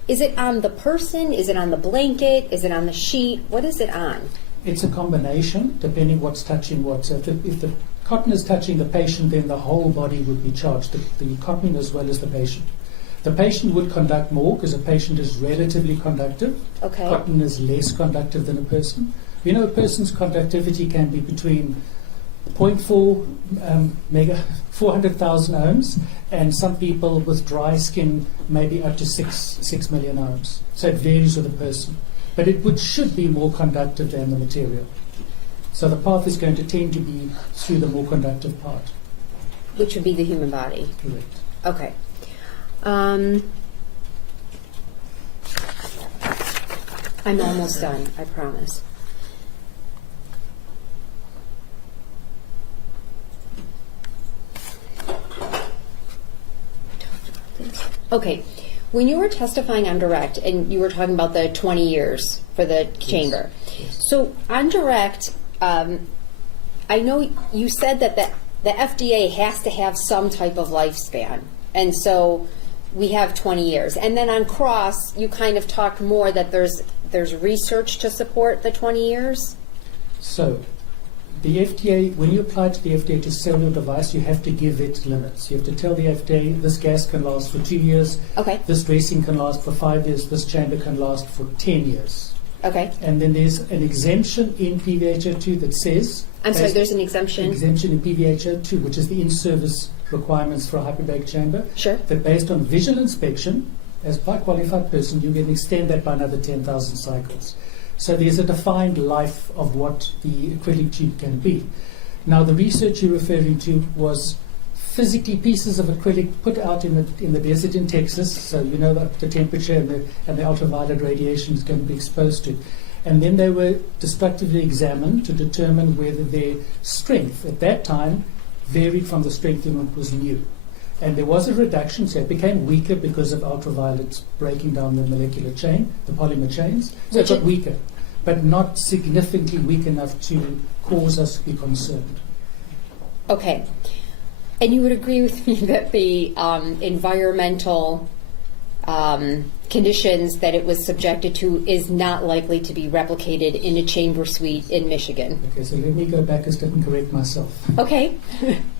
is it on the person? Is it on the blanket? Is it on the sheet? What is it on? It's a combination, depending what's touching what. So if the cotton is touching the patient, then the whole body would be charged, the cotton as well as the patient. The patient would conduct more because a patient is relatively conductive. Okay. Cotton is less conductive than a person. We know a person's conductivity can be between 0.4 400,000 ohms, and some people with dry skin maybe up to 6 million ohms. So it varies with the person. But it should be more conductive than the material. So the path is going to tend to be through the more conductive part. Which would be the human body. Correct. Okay. I'm almost done, I promise. Okay. When you were testifying on direct, and you were talking about the 20 years for the chamber, so on direct, I know you said that the FDA has to have some type of lifespan, and so we have 20 years. And then on cross, you kind of talked more that there's research to support the 20 years. So, the FDA, when you apply to the FDA to sell your device, you have to give it limits. You have to tell the FDA this gas can last for 2 years, Okay. this dressing can last for 5 years, this chamber can last for 10 years. Okay. And then there's an exemption in PVHO2 that says... I'm sorry, there's an exemption? Exemption in PVHO2, which is the in-service requirements for a hyperbaric chamber. Sure. That based on visual inspection, as by a qualified person, you can extend that by another 10,000 cycles. So there's a defined life of what the acrylic tube can be. Now, the research you're referring to was physically pieces of acrylic put out in the desert in Texas, so you know that the temperature and the ultraviolet radiation is going to be exposed to. And then they were destructively examined to determine whether their strength at that time varied from the strength in what was new. And there was a reduction, so it became weaker because of ultraviolet breaking down the molecular chain, the polymer chains. So it got weaker, but not significantly weak enough to cause us to be concerned. Okay. And you would agree with me that the environmental conditions that it was subjected to is not likely to be replicated in a chamber suite in Michigan? Okay, so let me go back a step and correct myself. Okay.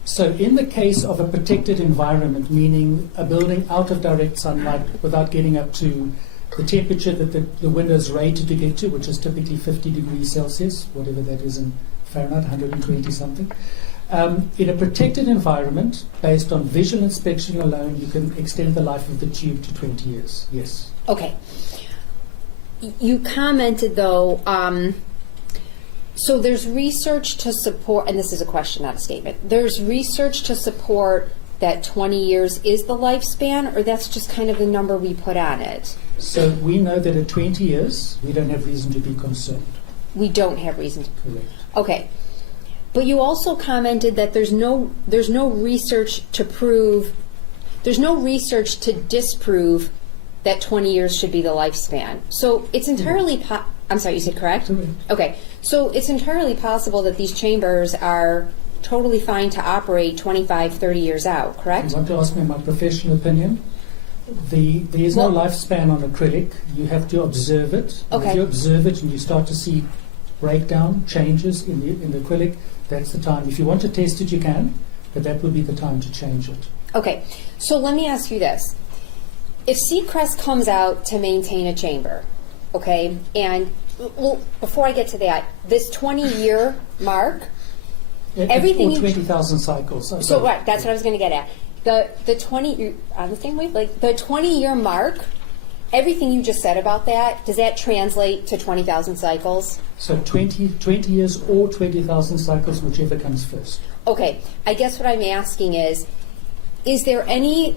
So in the case of a protected environment, meaning a building out of direct sunlight without getting up to the temperature that the window is rated to get to, which is typically 50 degrees Celsius, whatever that is in Fahrenheit, 120 something. In a protected environment, based on visual inspection alone, you can extend the life of the tube to 20 years, yes. Okay. You commented, though, so there's research to support, and this is a question, not a statement, there's research to support that 20 years is the lifespan, or that's just kind of the number we put on it? So we know that at 20 years, we don't have reason to be concerned. We don't have reason to. Correct. Okay. But you also commented that there's no research to prove, there's no research to disprove that 20 years should be the lifespan. So it's entirely, I'm sorry, you said correct? Correct. Okay. So it's entirely possible that these chambers are totally fine to operate 25, 30 years out, correct? You want to ask me my professional opinion? There is no lifespan on acrylic. You have to observe it. Okay. If you observe it and you start to see breakdown, changes in the acrylic, that's the time. If you want to test it, you can, but that would be the time to change it. Okay, so let me ask you this. If Seacrest comes out to maintain a chamber, okay, and, well, before I get to that, this 20-year mark, everything Or you... 20,000 cycles. So, right, that's what I was going to get at. The 20, on the same wavelength, the 20-year mark, everything you just said about that, does that translate to 20,000 cycles? So 20 years or 20,000 cycles, whichever comes first. Okay, I guess what I'm asking is there any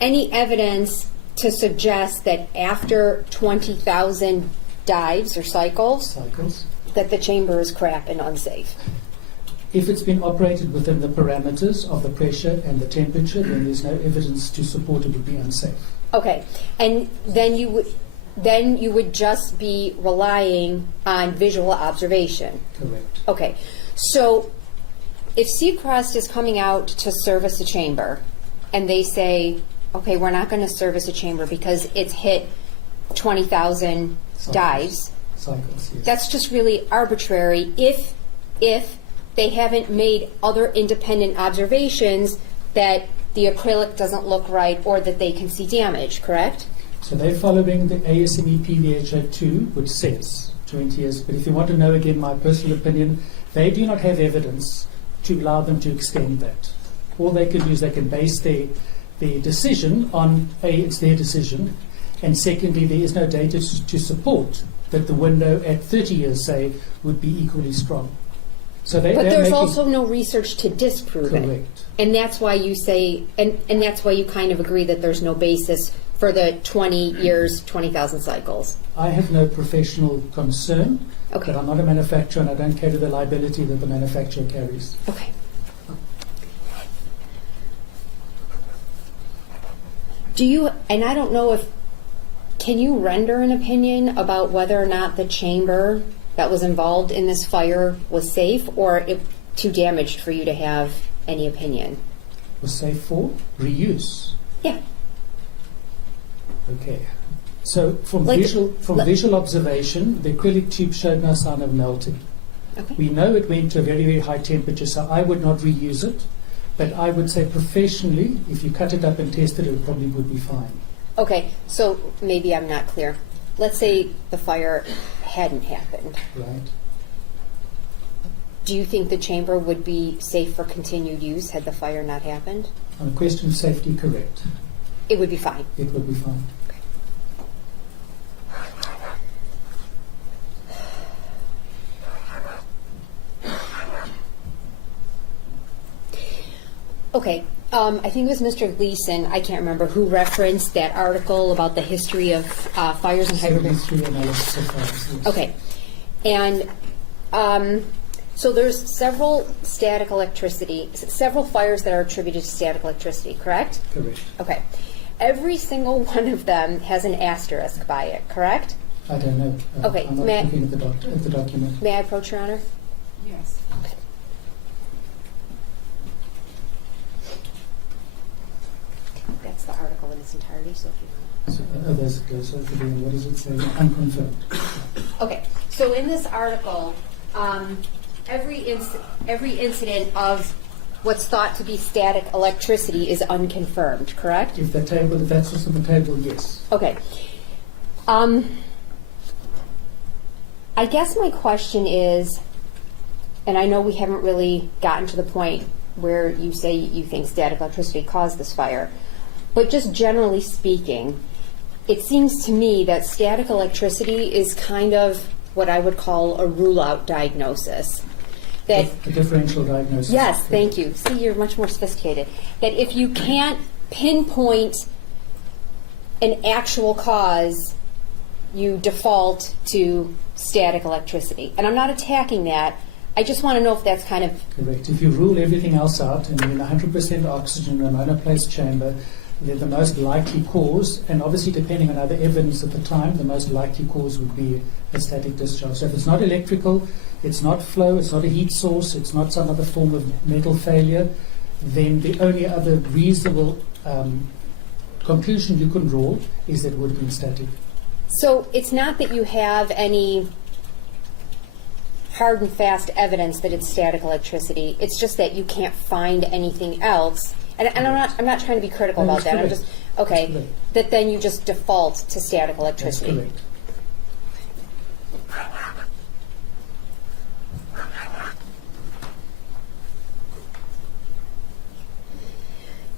evidence to suggest that after 20,000 dives or cycles, that the chamber is crap and unsafe? If it's been operated within the parameters of the pressure and the temperature, then there's no evidence to support it would be unsafe. Okay, and then you would just be relying on visual observation. Correct. Okay, so if Seacrest is coming out to service a chamber and they say, okay, we're not going to service a chamber because it's hit 20,000 dives, Cycles, yes. that's just really arbitrary if they haven't made other independent observations that the acrylic doesn't look right or that they can see damage, correct? So they're following the ASME PVHO2, which says 20 years. But if you want to know again my personal opinion, they do not have evidence to allow them to extend that. All they can do is they can base their decision on, it's their decision, and secondly, there is no data to support that the window at 30 years, say, would be equally strong. So but there's also no research to disprove it. Correct. And that's why you say, and that's why you kind of agree that there's no basis for the 20 years, 20,000 cycles. I have no professional concern, Okay. but I'm not a manufacturer and I don't carry the liability that the manufacturer carries. Okay. Do you, and I don't know if, can you render an opinion about whether or not the chamber that was involved in this fire was safe, or too damaged for you to have any opinion? Was safe for reuse. Yeah. Okay. So from Like, visual observation, the acrylic tube showed no sign of melting. Okay. We know it went to a very, very high temperature, so I would not reuse it. But I would say professionally, if you cut it up and tested it, it probably would be fine. Okay, so maybe I'm not clear. Let's say the fire hadn't happened. Right. Do you think the chamber would be safe for continued use had the fire not happened? On a question of safety, correct. It would be fine. It would be fine. Okay, I think it was Mr. Gleason, I can't remember, who referenced that article about the history of fires in Hyperbaric. 73 analysis of fires, yes. Okay, and so there's several fires that are attributed to static electricity, correct? Correct. Okay, every single one of them has an asterisk by it, correct? I don't know. Okay, I'm not looking at the document. May I approach, Your Honor? Yes. That's the article in its entirety, so if you want. So, there's it goes. So what does it say? Unconfirmed. Okay, so in this article, every incident of what's thought to be static electricity is unconfirmed, correct? If that's what's on the table, yes. Okay. I guess my question is, and I know we haven't really gotten to the point where you say you think static electricity caused this fire, but just generally speaking, it seems to me that static electricity is kind of what I would call a rule-out diagnosis. That A differential diagnosis. yes, thank you. See, you're much more sophisticated. That if you can't pinpoint an actual cause, you default to static electricity. And I'm not attacking that. I just want to know if that's kind of... Correct. If you rule everything else out and you're in 100% oxygen in a monoplace chamber, then the most likely cause, and obviously depending on other evidence at the time, the most likely cause would be a static discharge. So if it's not electrical, it's not flow, it's not a heat source, it's not some other form of metal failure, then the only other reasonable conclusion you can draw is that it would have been static. So it's not that you have any hard and fast evidence that it's static electricity. It's just that you can't find anything else. And I'm not trying to be critical No, about that. that's I'm just correct. okay. That's correct. That then you just default to static That's electricity. correct.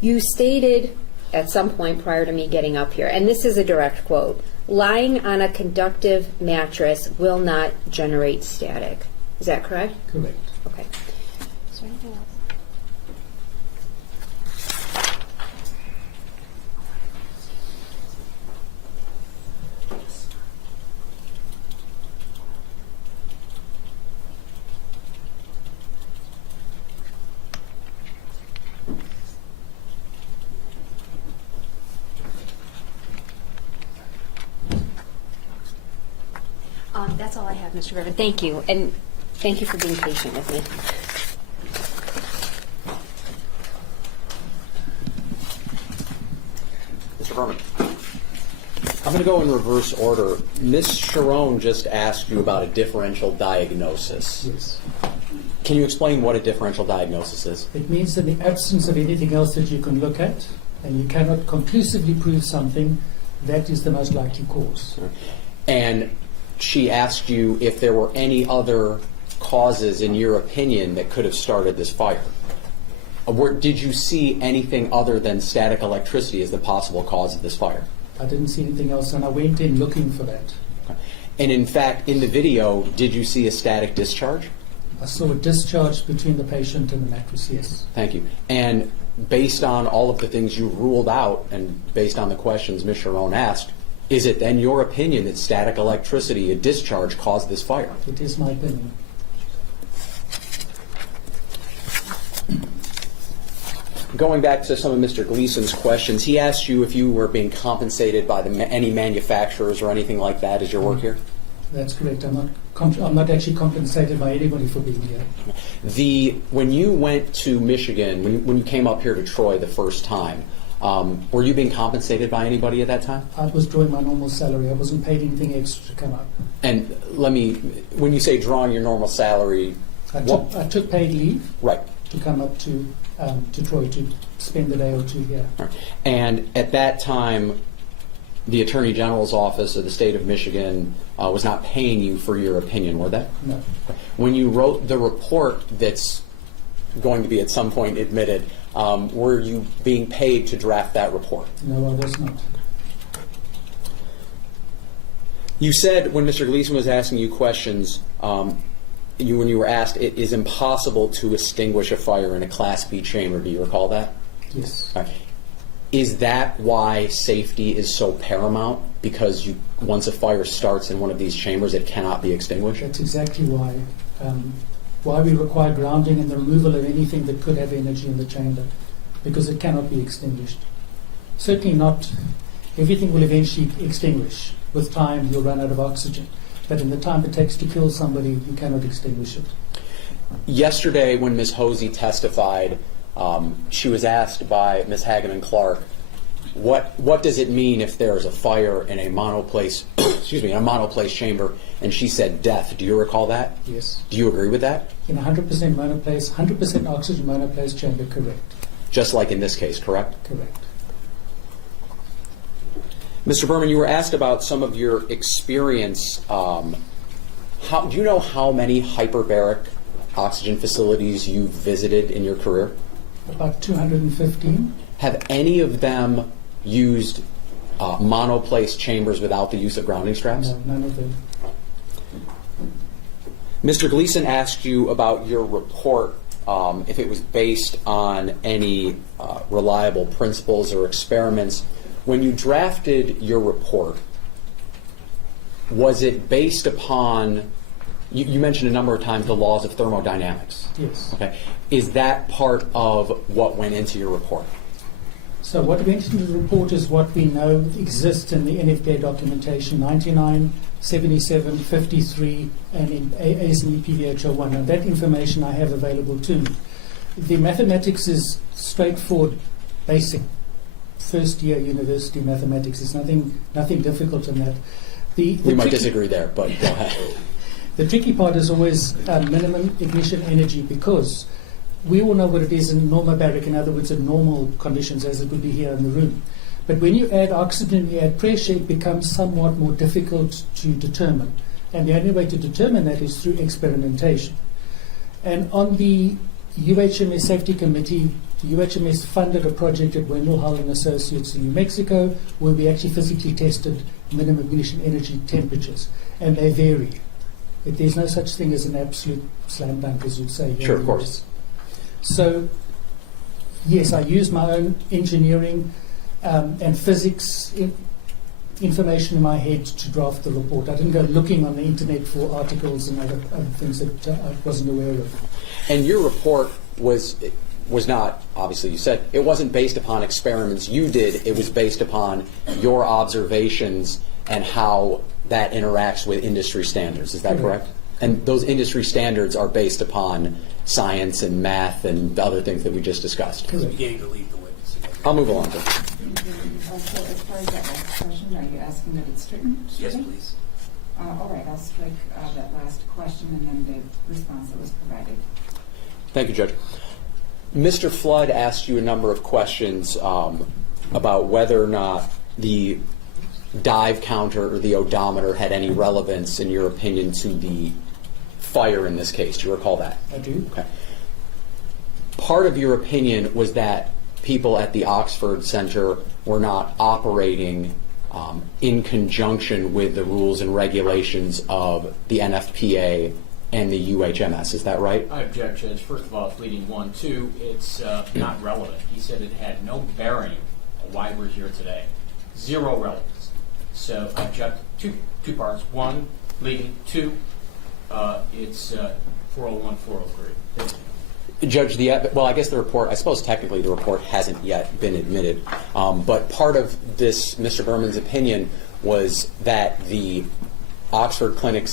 You stated at some point prior to me getting up here, and this is a direct quote, lying on a conductive mattress will not generate static. Is that correct? Correct. Okay. Is there anything else? That's all I have, Mr. Burman. Thank you, and thank you for being patient with me. Mr. Burman, I'm going to go in reverse order. Ms. Sharon just asked you about a differential diagnosis. Yes. Can you explain what a differential diagnosis is? It means in the absence of anything else that you can look at, and you cannot conclusively prove something, that is the most likely cause. And she asked you if there were any other causes, in your opinion, that could have started this fire. Did you see anything other than static electricity as the possible cause of this fire? I didn't see anything else, and I went in looking for that. And in fact, in the video, did you see a static discharge? I saw a discharge between the patient and the mattress, yes. Thank you. And based on all of the things you ruled out and based on the questions Ms. Sharon asked, is it then your opinion that static electricity, a discharge, caused this fire? It is my opinion. Going back to some of Mr. Gleason's questions, he asked you if you were being compensated by any manufacturers or anything like that as your work here? That's correct. I'm not actually compensated by anybody for being here. When you went to Michigan, when you came up here to Troy the first time, were you being compensated by anybody at that time? I was drawing my normal salary. I wasn't paid anything extra to come up. And when you say drawing your normal salary, I took paid leave right, to come up to Troy to spend a day or two here. right. And at that time, the Attorney General's office of the state of Michigan was not paying you for your opinion, were they? No. When you wrote the report that's going to be at some point admitted, were you being paid to draft that report? No, I was not. You said when Mr. Gleason was asking you questions, when you were asked, it is impossible to extinguish a fire in a Class B chamber. Do you recall that? Yes. All right. Is that why safety is so paramount? Because once a fire starts in one of these chambers, it cannot be extinguished? That's exactly why. Why we require grounding and the removal of anything that could have energy in the chamber, because it cannot be extinguished. Certainly not. Everything will eventually extinguish. With time, you'll run out of oxygen. But in the time it takes to kill somebody, you cannot extinguish it. Yesterday, when Ms. Hosey testified, she was asked by Ms. Hageman Clark, what does it mean if there is a fire in a monoplace, in a monoplace chamber? And she said death. Do you recall that? Yes. Do you agree with that? In a 100% monoplace, 100% oxygen monoplace chamber, correct. Just like in this case, correct? Correct. Mr. Burman, you were asked about some of your experience. Do you know how many hyperbaric oxygen facilities you've visited in your career? About 215. Have any of them used monoplace chambers without the use of grounding straps? No, none of them. Mr. Gleason asked you about your report, if it was based on any reliable principles or experiments. When you drafted your report, was it based upon, you mentioned a number of times the laws of thermodynamics. Yes. Okay. Is that part of what went into your report? So what went into the report is what we know exists in the NFPA documentation, 99, 77, 53, and in ASME PVH01. Now that information I have available to me. The mathematics is straightforward, basic, first year university mathematics. There's nothing difficult in that. We might disagree there, but go ahead. The tricky part is always minimum ignition energy, because we all know what it is in normobaric, in other words, in normal conditions, as it would be here in the room. But when you add oxygen, you add pressure, it becomes somewhat more difficult to determine. And the only way to determine that is through experimentation. And on the UHMS Safety Committee, UHMS funded a project at Wendell Hull and Associates in New Mexico, where we actually physically tested minimum ignition energy temperatures, and they vary. There's no such thing as an absolute slam dunk, as you'd say. Sure, of course. So, yes, I used my own engineering and physics information in my head to draft the report. I didn't go looking on the internet for articles and other things that I wasn't aware of. And your report was not, obviously you said, it wasn't based upon experiments you did, it was based upon your observations and how that interacts with industry standards. Is that correct? And those industry standards are based upon science and math and the other things that we just discussed. Correct. Beginning to leave the witness again. I'll move along. Also, as far as that last question, are you asking that it's stricken? Yes, please. All right, I'll strike that last question and then the response that was provided. Thank you, Judge. Mr. Flood asked you a number of questions about whether or not the dive counter or the odometer had any relevance, in your opinion, to the fire in this case. Do you recall that? I do. Okay. Part of your opinion was that people at the Oxford Center were not operating in conjunction with the rules and regulations of the NFPA and the UHMS. Is that right? I object, Judge. First of all, it's leading 1. 2, it's not relevant. He said it had no bearing on why we're here today. Zero relevance. So I object two parts. 1, leading. 2, it's 401, 403. Judge, I guess the report, I suppose technically the report hasn't yet been admitted, but part of this, Mr. Burman's opinion, was that the Oxford Center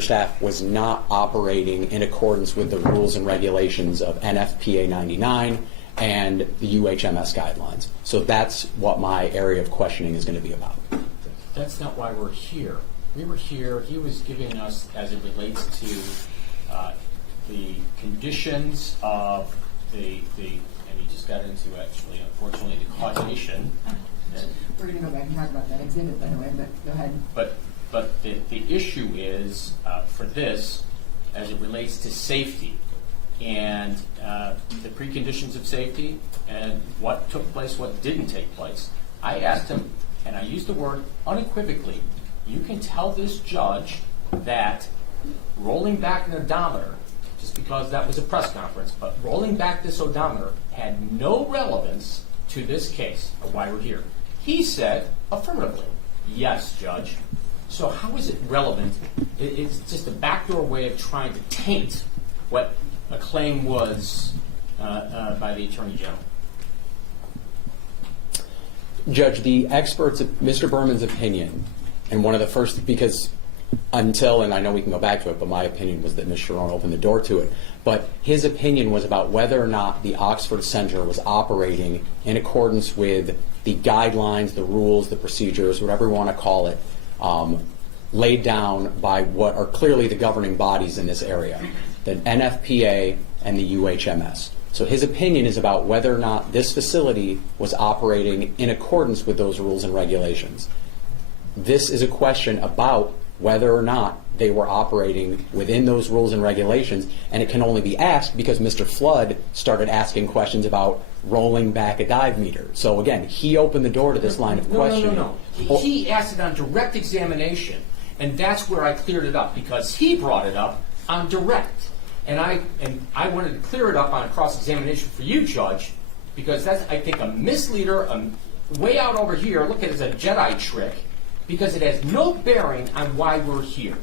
staff was not operating in accordance with the rules and regulations of NFPA 99 and the UHMS guidelines. So that's what my area of questioning is going to be about. That's not why we're here. We were here, he was giving us, as it relates to the conditions of the, and he just got into, actually, unfortunately, the causation. We're going to go back and talk about that exhibit, by the way, but go ahead. But the issue is, for this, as it relates to safety, and the preconditions of safety, and what took place, what didn't take place. I asked him, and I used the word unequivocally, you can tell this judge that rolling back an odometer, just because that was a press conference, but rolling back this odometer had no relevance to this case of why we're here. He said affirmatively, yes, Judge. So how is it relevant? It's just a backdoor way of trying to taint what a claim was by the Attorney General. Judge, the experts, Mr. Burman's opinion, and one of the first, because until, and I know we can go back to it, but my opinion was that Ms. Sharon opened the door to it, but his opinion was about whether or not the Oxford Center was operating in accordance with the guidelines, the rules, the procedures, whatever you want to call it, laid down by what are clearly the governing bodies in this area, the NFPA and the UHMS. So his opinion is about whether or not this facility was operating in accordance with those rules and regulations. This is a question about whether or not they were operating within those rules and regulations, and it can only be asked because Mr. Flood started asking questions about rolling back a dive meter. So again, he opened the door to this line of questioning. No. He asked it on direct examination, and that's where I cleared it up, because he brought it up on direct. And I wanted to clear it up on cross-examination for you, Judge, because that's, I think, a misleader, way out over here. Look at it as a Jedi trick, because it has no bearing on why we're here.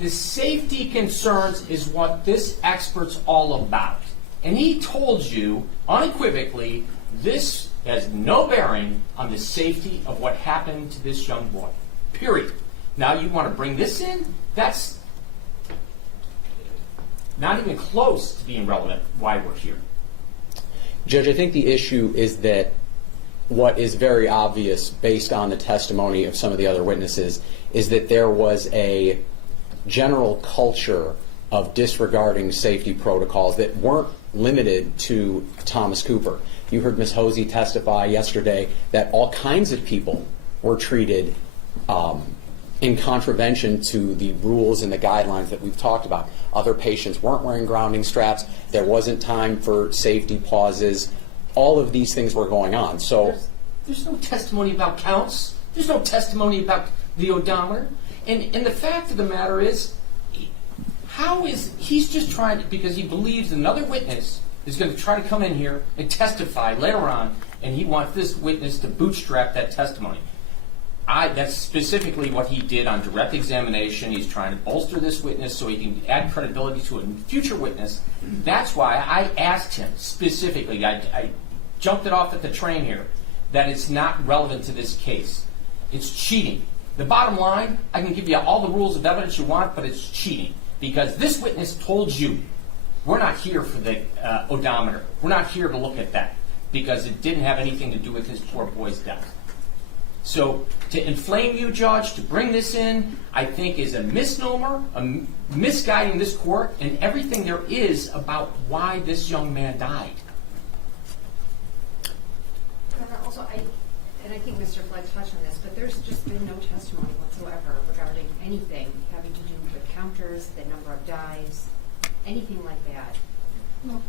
The safety concerns is what this expert's all about. And he told you unequivocally this has no bearing on the safety of what happened to this young boy. Period. Now you want to bring this in? That's not even close to being relevant why we're here. Judge, I think the issue is that what is very obvious based on the testimony of some of the other witnesses is that there was a general culture of disregarding safety protocols that weren't limited to Thomas Cooper. You heard Ms. Hosey testify yesterday that all kinds of people were treated in contravention to the rules and the guidelines that we've talked about. Other patients weren't wearing grounding straps. There wasn't time for safety pauses. All of these things were going on. So there's no testimony about counts. There's no testimony about the odometer. And the fact of the matter is, he's just trying to, because he believes another witness is going to try to come in here and testify later on, and he wants this witness to bootstrap that testimony. That's specifically what he did on direct examination. He's trying to bolster this witness so he can add credibility to a future witness. That's why I asked him specifically, I jumped it off at the train here, that it's not relevant to this case. It's cheating. The bottom line, I can give you all the rules of evidence you want, but it's cheating. Because this witness told you, we're not here for the odometer. We're not here to look at that, because it didn't have anything to do with his poor boy's death. So to inflame you, Judge, to bring this in, I think is a misnomer, misguiding this court and everything there is about why this young man died. Also, I think Mr. Flood touched on this, but there's just been no testimony whatsoever regarding anything having to do with counters, the number of dives, anything like that. Well,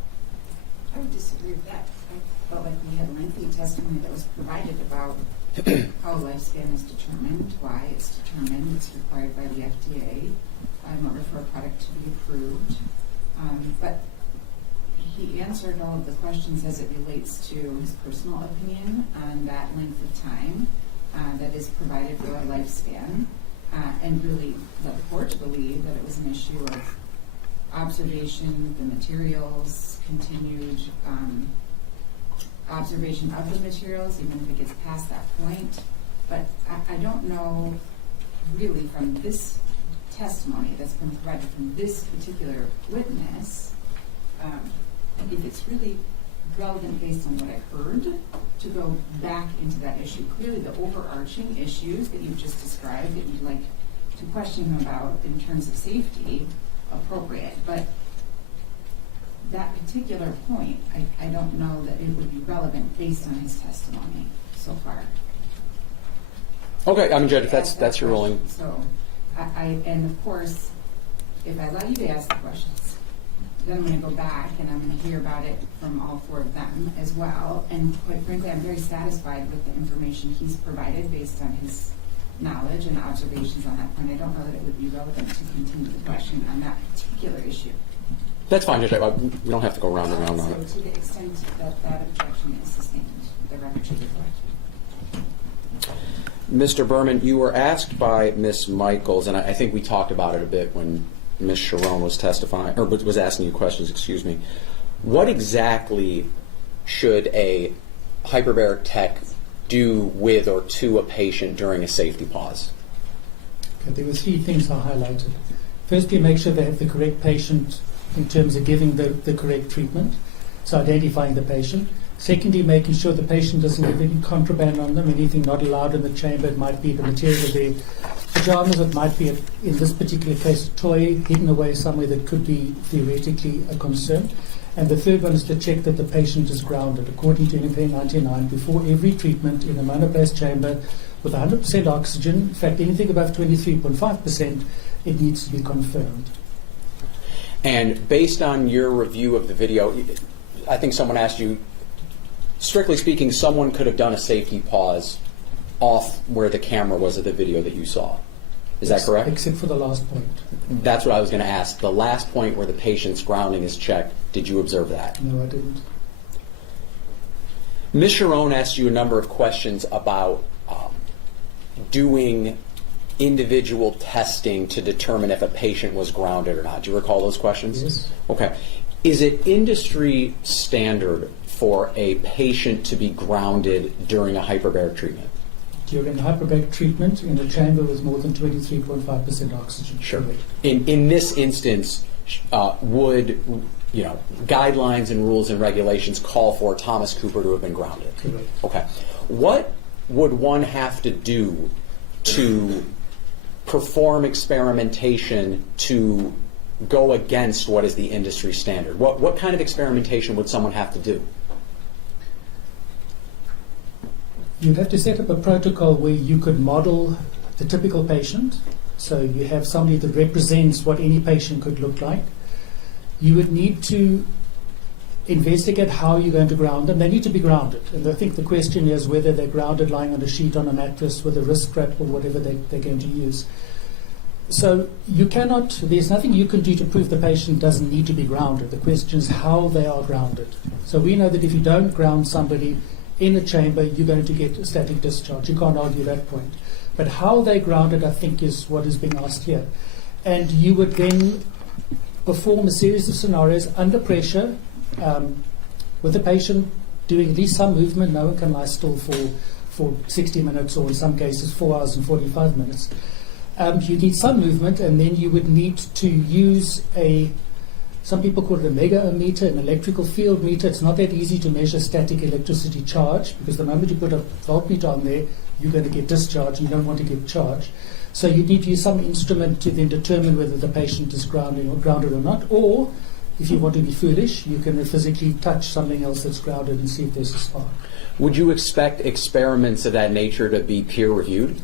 I would disagree with that. I felt like we had lengthy testimony that was provided about how lifespan is determined, why it's determined, it's required by the FDA in order for a product to be approved. But he answered all of the questions as it relates to his personal opinion on that length of time that is provided for a lifespan, and really led the court to believe that it was an issue of observation, the materials, continued observation of the materials, even if it gets past that point. But I don't know really from this testimony that's been provided from this particular witness, if it's really relevant based on what I heard to go back into that issue. Clearly the overarching issues that you've just described that you'd like to question him about in terms of safety, appropriate. But that particular point, I don't know that it would be relevant based on his testimony so far. Okay, I mean, Judge, if that's your ruling. So, and of course, if I allow you to ask the questions, then I'm going to go back and I'm going to hear about it from all four of them as well. And quite frankly, I'm very satisfied with the information he's provided based on his knowledge and observations on that point. I don't know that it would be relevant to continue the question on that particular issue. That's fine, Judge. We don't have to go round and round on it. So to the extent that that objection is sustained, the record should reflect. Mr. Burman, you were asked by Ms. Michaels, and I think we talked about it a bit when Ms. Sharon was testifying, or was asking you questions, excuse me. What exactly should a hyperbaric tech do with or to a patient during a safety pause? Okay, there were three things I highlighted. Firstly, make sure they have the correct patient in terms of giving the correct treatment, so identifying the patient. Secondly, making sure the patient doesn't have any contraband on them, anything not allowed in the chamber. It might be the material of their pajamas, it might be, in this particular case, a toy hidden away somewhere that could be theoretically a concern. And the third one is to check that the patient is grounded. According to NFPA 99, before every treatment in a monoplace chamber with 100% oxygen, in fact anything above 23.5%, it needs to be confirmed. And based on your review of the video, I think someone asked you, strictly speaking, someone could have done a safety pause off where the camera was of the video that you saw. Is that correct? Except for the last point. That's what I was going to ask. The last point where the patient's grounding is checked, did you observe that? No, I didn't. Ms. Sharon asked you a number of questions about doing individual testing to determine if a patient was grounded or not. Do you recall those questions? Yes. Okay. Is it industry standard for a patient to be grounded during a hyperbaric treatment? During hyperbaric treatment in a chamber with more than 23.5% oxygen. Sure. Correct. In this instance, would guidelines and rules and regulations call for Thomas Cooper to have been grounded? Correct. Okay. What would one have to do to perform experimentation to go against what is the industry standard? What kind of experimentation would someone have to do? You'd have to set up a protocol where you could model the typical patient. So you have somebody that represents what any patient could look like. You would need to investigate how you're going to ground them. They need to be grounded. And I think the question is whether they're grounded lying on a sheet, on a mattress, with a wrist strap, or whatever they're going to use. So there's nothing you can do to prove the patient doesn't need to be grounded. The question is how they are grounded. So we know that if you don't ground somebody in a chamber, you're going to get a static discharge. You can't argue that point. But how they're grounded, I think, is what is being asked here. And you would then perform a series of scenarios under pressure with the patient doing at least some movement. No one can lie still for 60 minutes or in some cases 4 hours and 45 minutes. You need some movement, and then you would need to use some people call it a mega-ammeter, an electrical field meter. It's not that easy to measure static electricity charge, because the moment you put a voltmeter on there, you're going to get discharge, and you don't want to get charge. So you need to use some instrument to then determine whether the patient is grounded or not. Or, if you want to be foolish, you can physically touch something else that's grounded and see if there's a spark. Would you expect experiments of that nature to be peer-reviewed?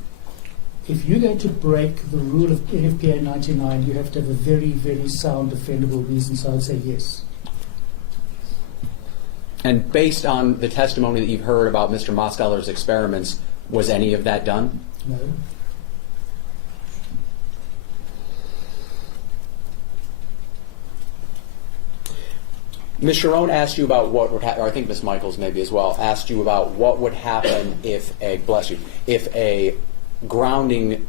If you're going to break the rule of NFPA 99, you have to have a very, very sound, defendable reason. So I would say yes. And based on the testimony that you've heard about Mr. Mosteller's experiments, was any of that done? No. Ms. Sharon asked you about what would happen, or I think Ms. Michaels maybe as well, asked you about what would happen if a grounding,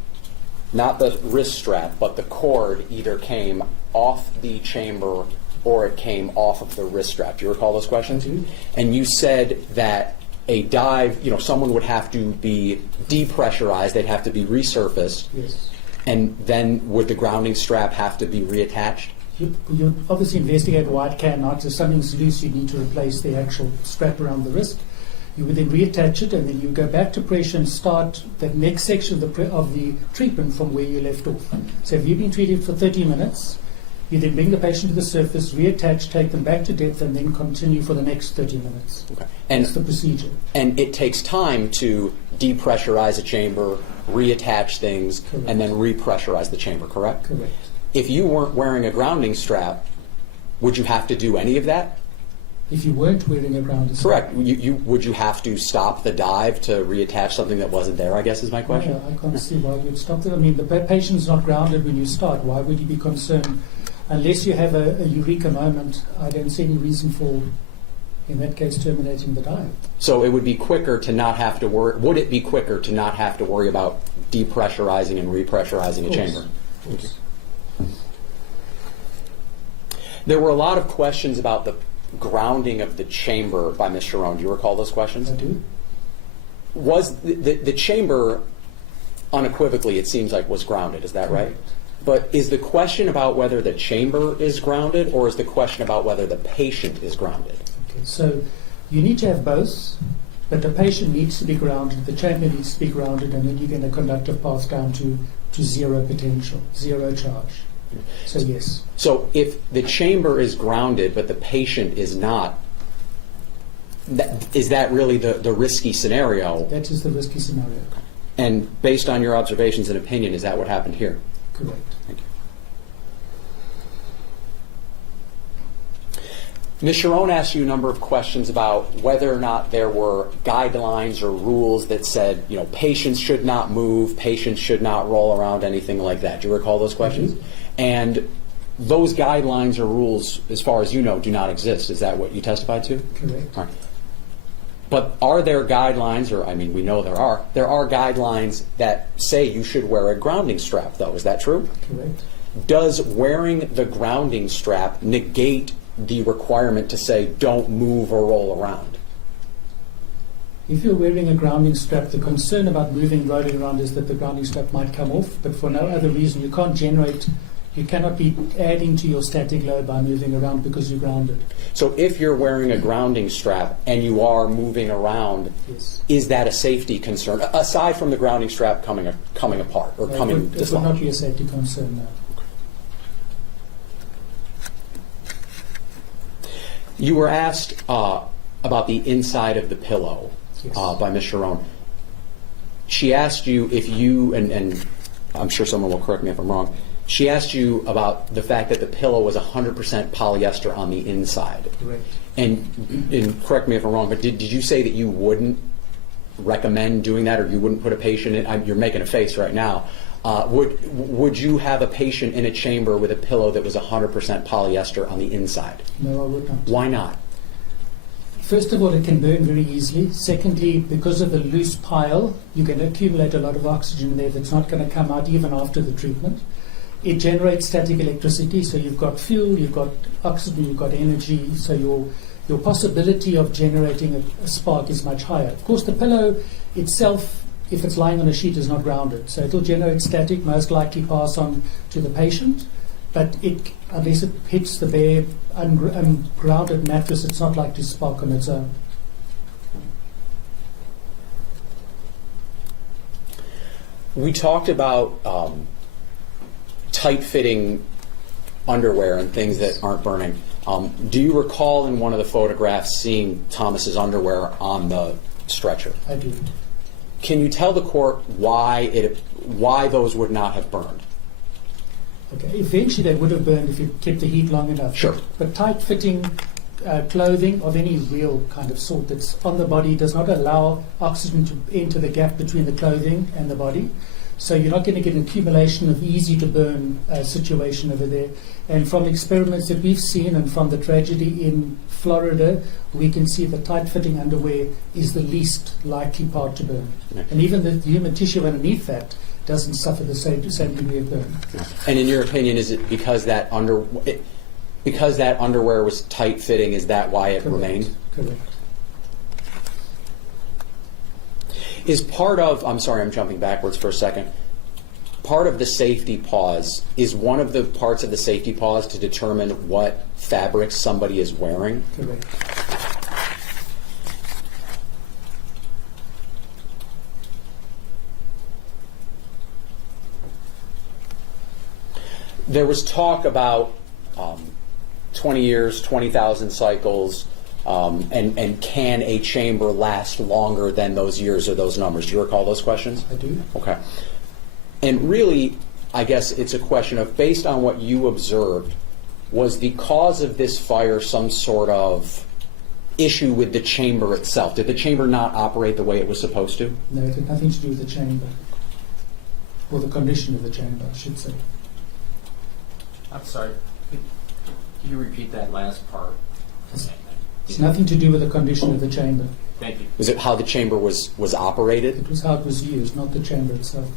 not the wrist strap, but the cord either came off the chamber or it came off of the wrist strap. Do you recall those questions? I do. And you said that a dive, someone would have to be depressurized, they'd have to be resurfaced, Yes. and then would the grounding strap have to be reattached? You obviously investigate why it cannot. If something's loose, you need to replace the actual strap around the wrist. You would then reattach it, and then you go back to pressure and start the next section of the treatment from where you left off. So if you've been treated for 30 minutes, you then bring the patient to the surface, reattach, take them back to depth, and then continue for the next 30 minutes. Okay. And That's the procedure. And it takes time to depressurize a chamber, reattach things, Correct. and then repressurize the chamber, correct? Correct. If you weren't wearing a grounding strap, would you have to do any of that? If you weren't wearing a grounding strap. Correct. Would you have to stop the dive to reattach something that wasn't there, I guess is my question? Yeah, I can't see why you'd stop that. I mean, the patient's not grounded when you start. Why would you be concerned? Unless you have a eureka moment, I don't see any reason for, in that case, terminating the dive. So it would be quicker to not have to worry, would it be quicker to not have to worry about depressurizing and repressurizing a chamber? Of course. There were a lot of questions about the grounding of the chamber by Ms. Sharon. Do you recall those questions? I do. Was the chamber, unequivocally, it seems like, was grounded, is that right? Correct. But is the question about whether the chamber is grounded, or is the question about whether the patient is grounded? Okay, so you need to have both, but the patient needs to be grounded, the chamber needs to be grounded, and then you're going to conduct a path down to zero potential, zero charge. So yes. So if the chamber is grounded but the patient is not, is that really the risky scenario? That is the risky scenario. And based on your observations and opinion, is that what happened here? Correct. Thank you. Ms. Sharon asked you a number of questions about whether or not there were guidelines or rules that said, patients should not move, patients should not roll around, anything like that. Do you recall those questions? Mm-hmm. And those guidelines or rules, as far as you know, do not exist. Is that what you testified to? Correct. All right. But are there guidelines, or we know there are guidelines that say you should wear a grounding strap, though. Is that true? Correct. Does wearing the grounding strap negate the requirement to say don't move or roll around? If you're wearing a grounding strap, the concern about moving, rolling around is that the grounding strap might come off, but for no other reason. You cannot be adding to your static load by moving around because you're grounded. So if you're wearing a grounding strap and you are moving around, Yes. is that a safety concern, aside from the grounding strap coming apart or It coming would not dislodged? be a safety concern now. You were asked about the inside of the pillow Yes. by Ms. Sharon. She asked you if you, and I'm sure someone will correct me if I'm wrong, she asked you about the fact that the pillow was 100% polyester on the inside. Correct. And correct me if I'm wrong, but did you say that you wouldn't recommend doing that, or you wouldn't put a patient in? You're making a face right now. Would you have a patient in a chamber with a pillow that was 100% polyester on the inside? No, I would not. Why not? First of all, it can burn very easily. Secondly, because of the loose pile, you can accumulate a lot of oxygen there that's not going to come out even after the treatment. It generates static electricity, so you've got fuel, you've got oxygen, you've got energy, so your possibility of generating a spark is much higher. Of course, the pillow itself, if it's lying on a sheet, is not grounded, so it'll generate static, most likely pass on to the patient, but unless it hits the bare, ungrounded mattress, it's not likely to spark on its own. We talked about tight-fitting underwear and things that aren't burning. Do you recall in one of the photographs seeing Thomas's underwear on the stretcher? I do. Can you tell the court why those would not have burned? Okay. Eventually they would have burned if you kept the heat long enough. Sure. But tight-fitting clothing of any real kind of sort that's on the body does not allow oxygen to enter the gap between the clothing and the body. So you're not going to get an accumulation of easy-to-burn situation over there. And from experiments that we've seen and from the tragedy in Florida, we can see that tight-fitting underwear is the least likely part to burn. Yeah. And even the human tissue underneath that doesn't suffer the same degree of burn. And in your opinion, is it because that underwear was tight fitting? Is that why it remained? Correct. Is part of, I'm sorry, I'm jumping backwards for a second. Part of the safety pause, is one of the parts of the safety pause to determine what fabric somebody is wearing? Correct. There was talk about 20 years, 20,000 cycles, and can a chamber last longer than those years or those numbers? Do you recall those questions? I do. Okay. And really, I guess it's a question of, based on what you observed, was the cause of this fire some sort of issue with the chamber itself? Did the chamber not operate the way it was supposed to? No, it had nothing to do with the chamber, or the condition of the chamber, I should say. I'm sorry. Can you repeat that last part? It's nothing to do with the condition of the chamber. Thank you. Was it how the chamber was operated? It was how it was used, not the chamber itself.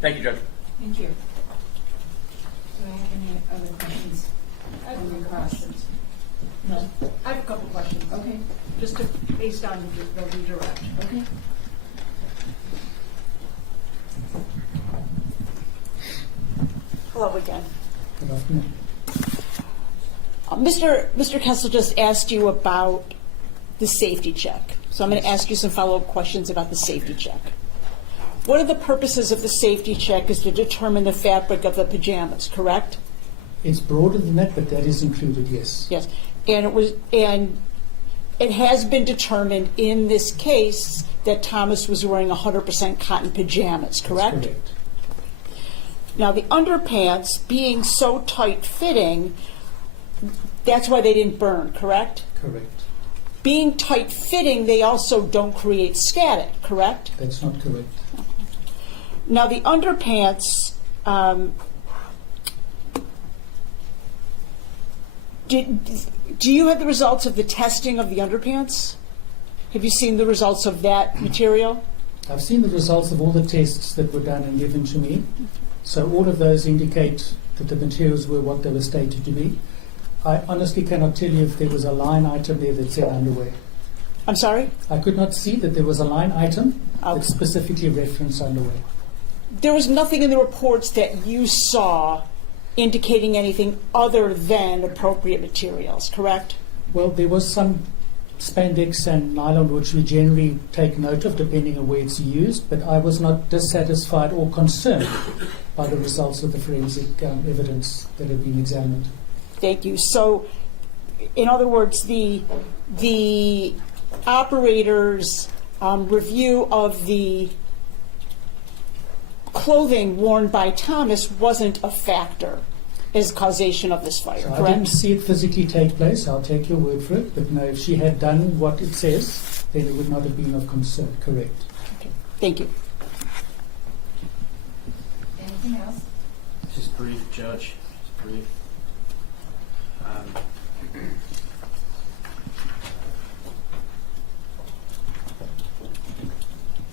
Thank you, Judge. Thank you. Do I have any other questions? On your questions? No. I have a couple questions, Okay, just based on the redirect. okay. Hello again. Good afternoon. Mr. Kessel just asked you about the safety check. So I'm going to ask you some follow-up questions about the safety check. One of the purposes of the safety check is to determine the fabric of the pajamas, correct? It's broader than that, but that is included, yes. Yes. And it has been determined in this case that Thomas was wearing 100% cotton pajamas, correct? That's correct. Now, the underpants being so tight-fitting, that's why they didn't burn, correct? Correct. Being tight-fitting, they also don't create static, correct? That's not correct. Now, the underpants, do you have the results of the testing of the underpants? Have you seen the results of that material? I've seen the results of all the tests that were done and given to me. So all of those indicate that the materials were what they were stated to be. I honestly cannot tell you if there was a line item there that said underwear. I'm sorry? I could not see that there was a line item Okay. that specifically referenced underwear. There was nothing in the reports that you saw indicating anything other than appropriate materials, correct? Well, there was some spandex and nylon which we generally take note of depending on where it's used, but I was not dissatisfied or concerned by the results of the forensic evidence that had been examined. Thank you. So, in other words, the operator's review of the clothing worn by Thomas wasn't a factor as causation of this fire, So I correct? didn't see it physically take place, I'll take your word for it, but no, if she had done what it says, then it would not have been of concern, correct. Okay. Thank you. Anything else? Just brief, Judge. Just brief.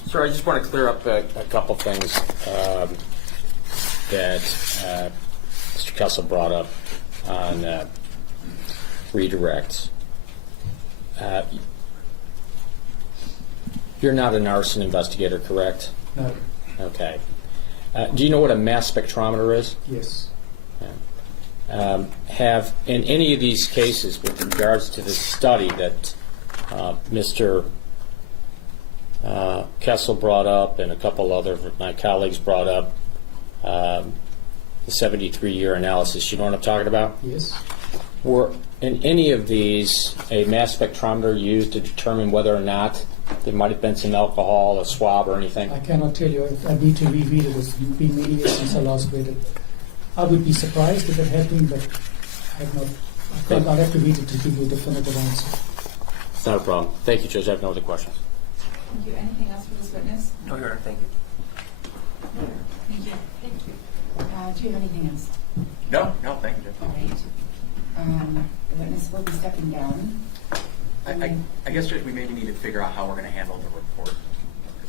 Sir, I just want to clear up a couple things that Mr. Kessel brought up on redirects. You're not an arson investigator, correct? No, Okay. Do you know what a mass spectrometer is? yes. Have in any of these cases, with regards to the study that Mr. Kessel brought up and a couple other of my colleagues brought up, the 73-year analysis, you know what I'm talking about? Yes. Were in any of these a mass spectrometer used to determine whether or not there might have been some alcohol, a swab, or anything? I cannot tell you. I need to reread it. It's been many years since I last read it. I would be surprised if it had been, but I'll have to read it to give you a definitive answer. It's not a problem. Thank you, Judge. I have no other questions. Thank you. Anything else for this witness? No, Your Honor, thank you. Thank you. Thank you. Do you have anything else? No, thank you, Judge. All right. The witness will be stepping down. I guess, Judge, we maybe need to figure out how we're going to handle the report.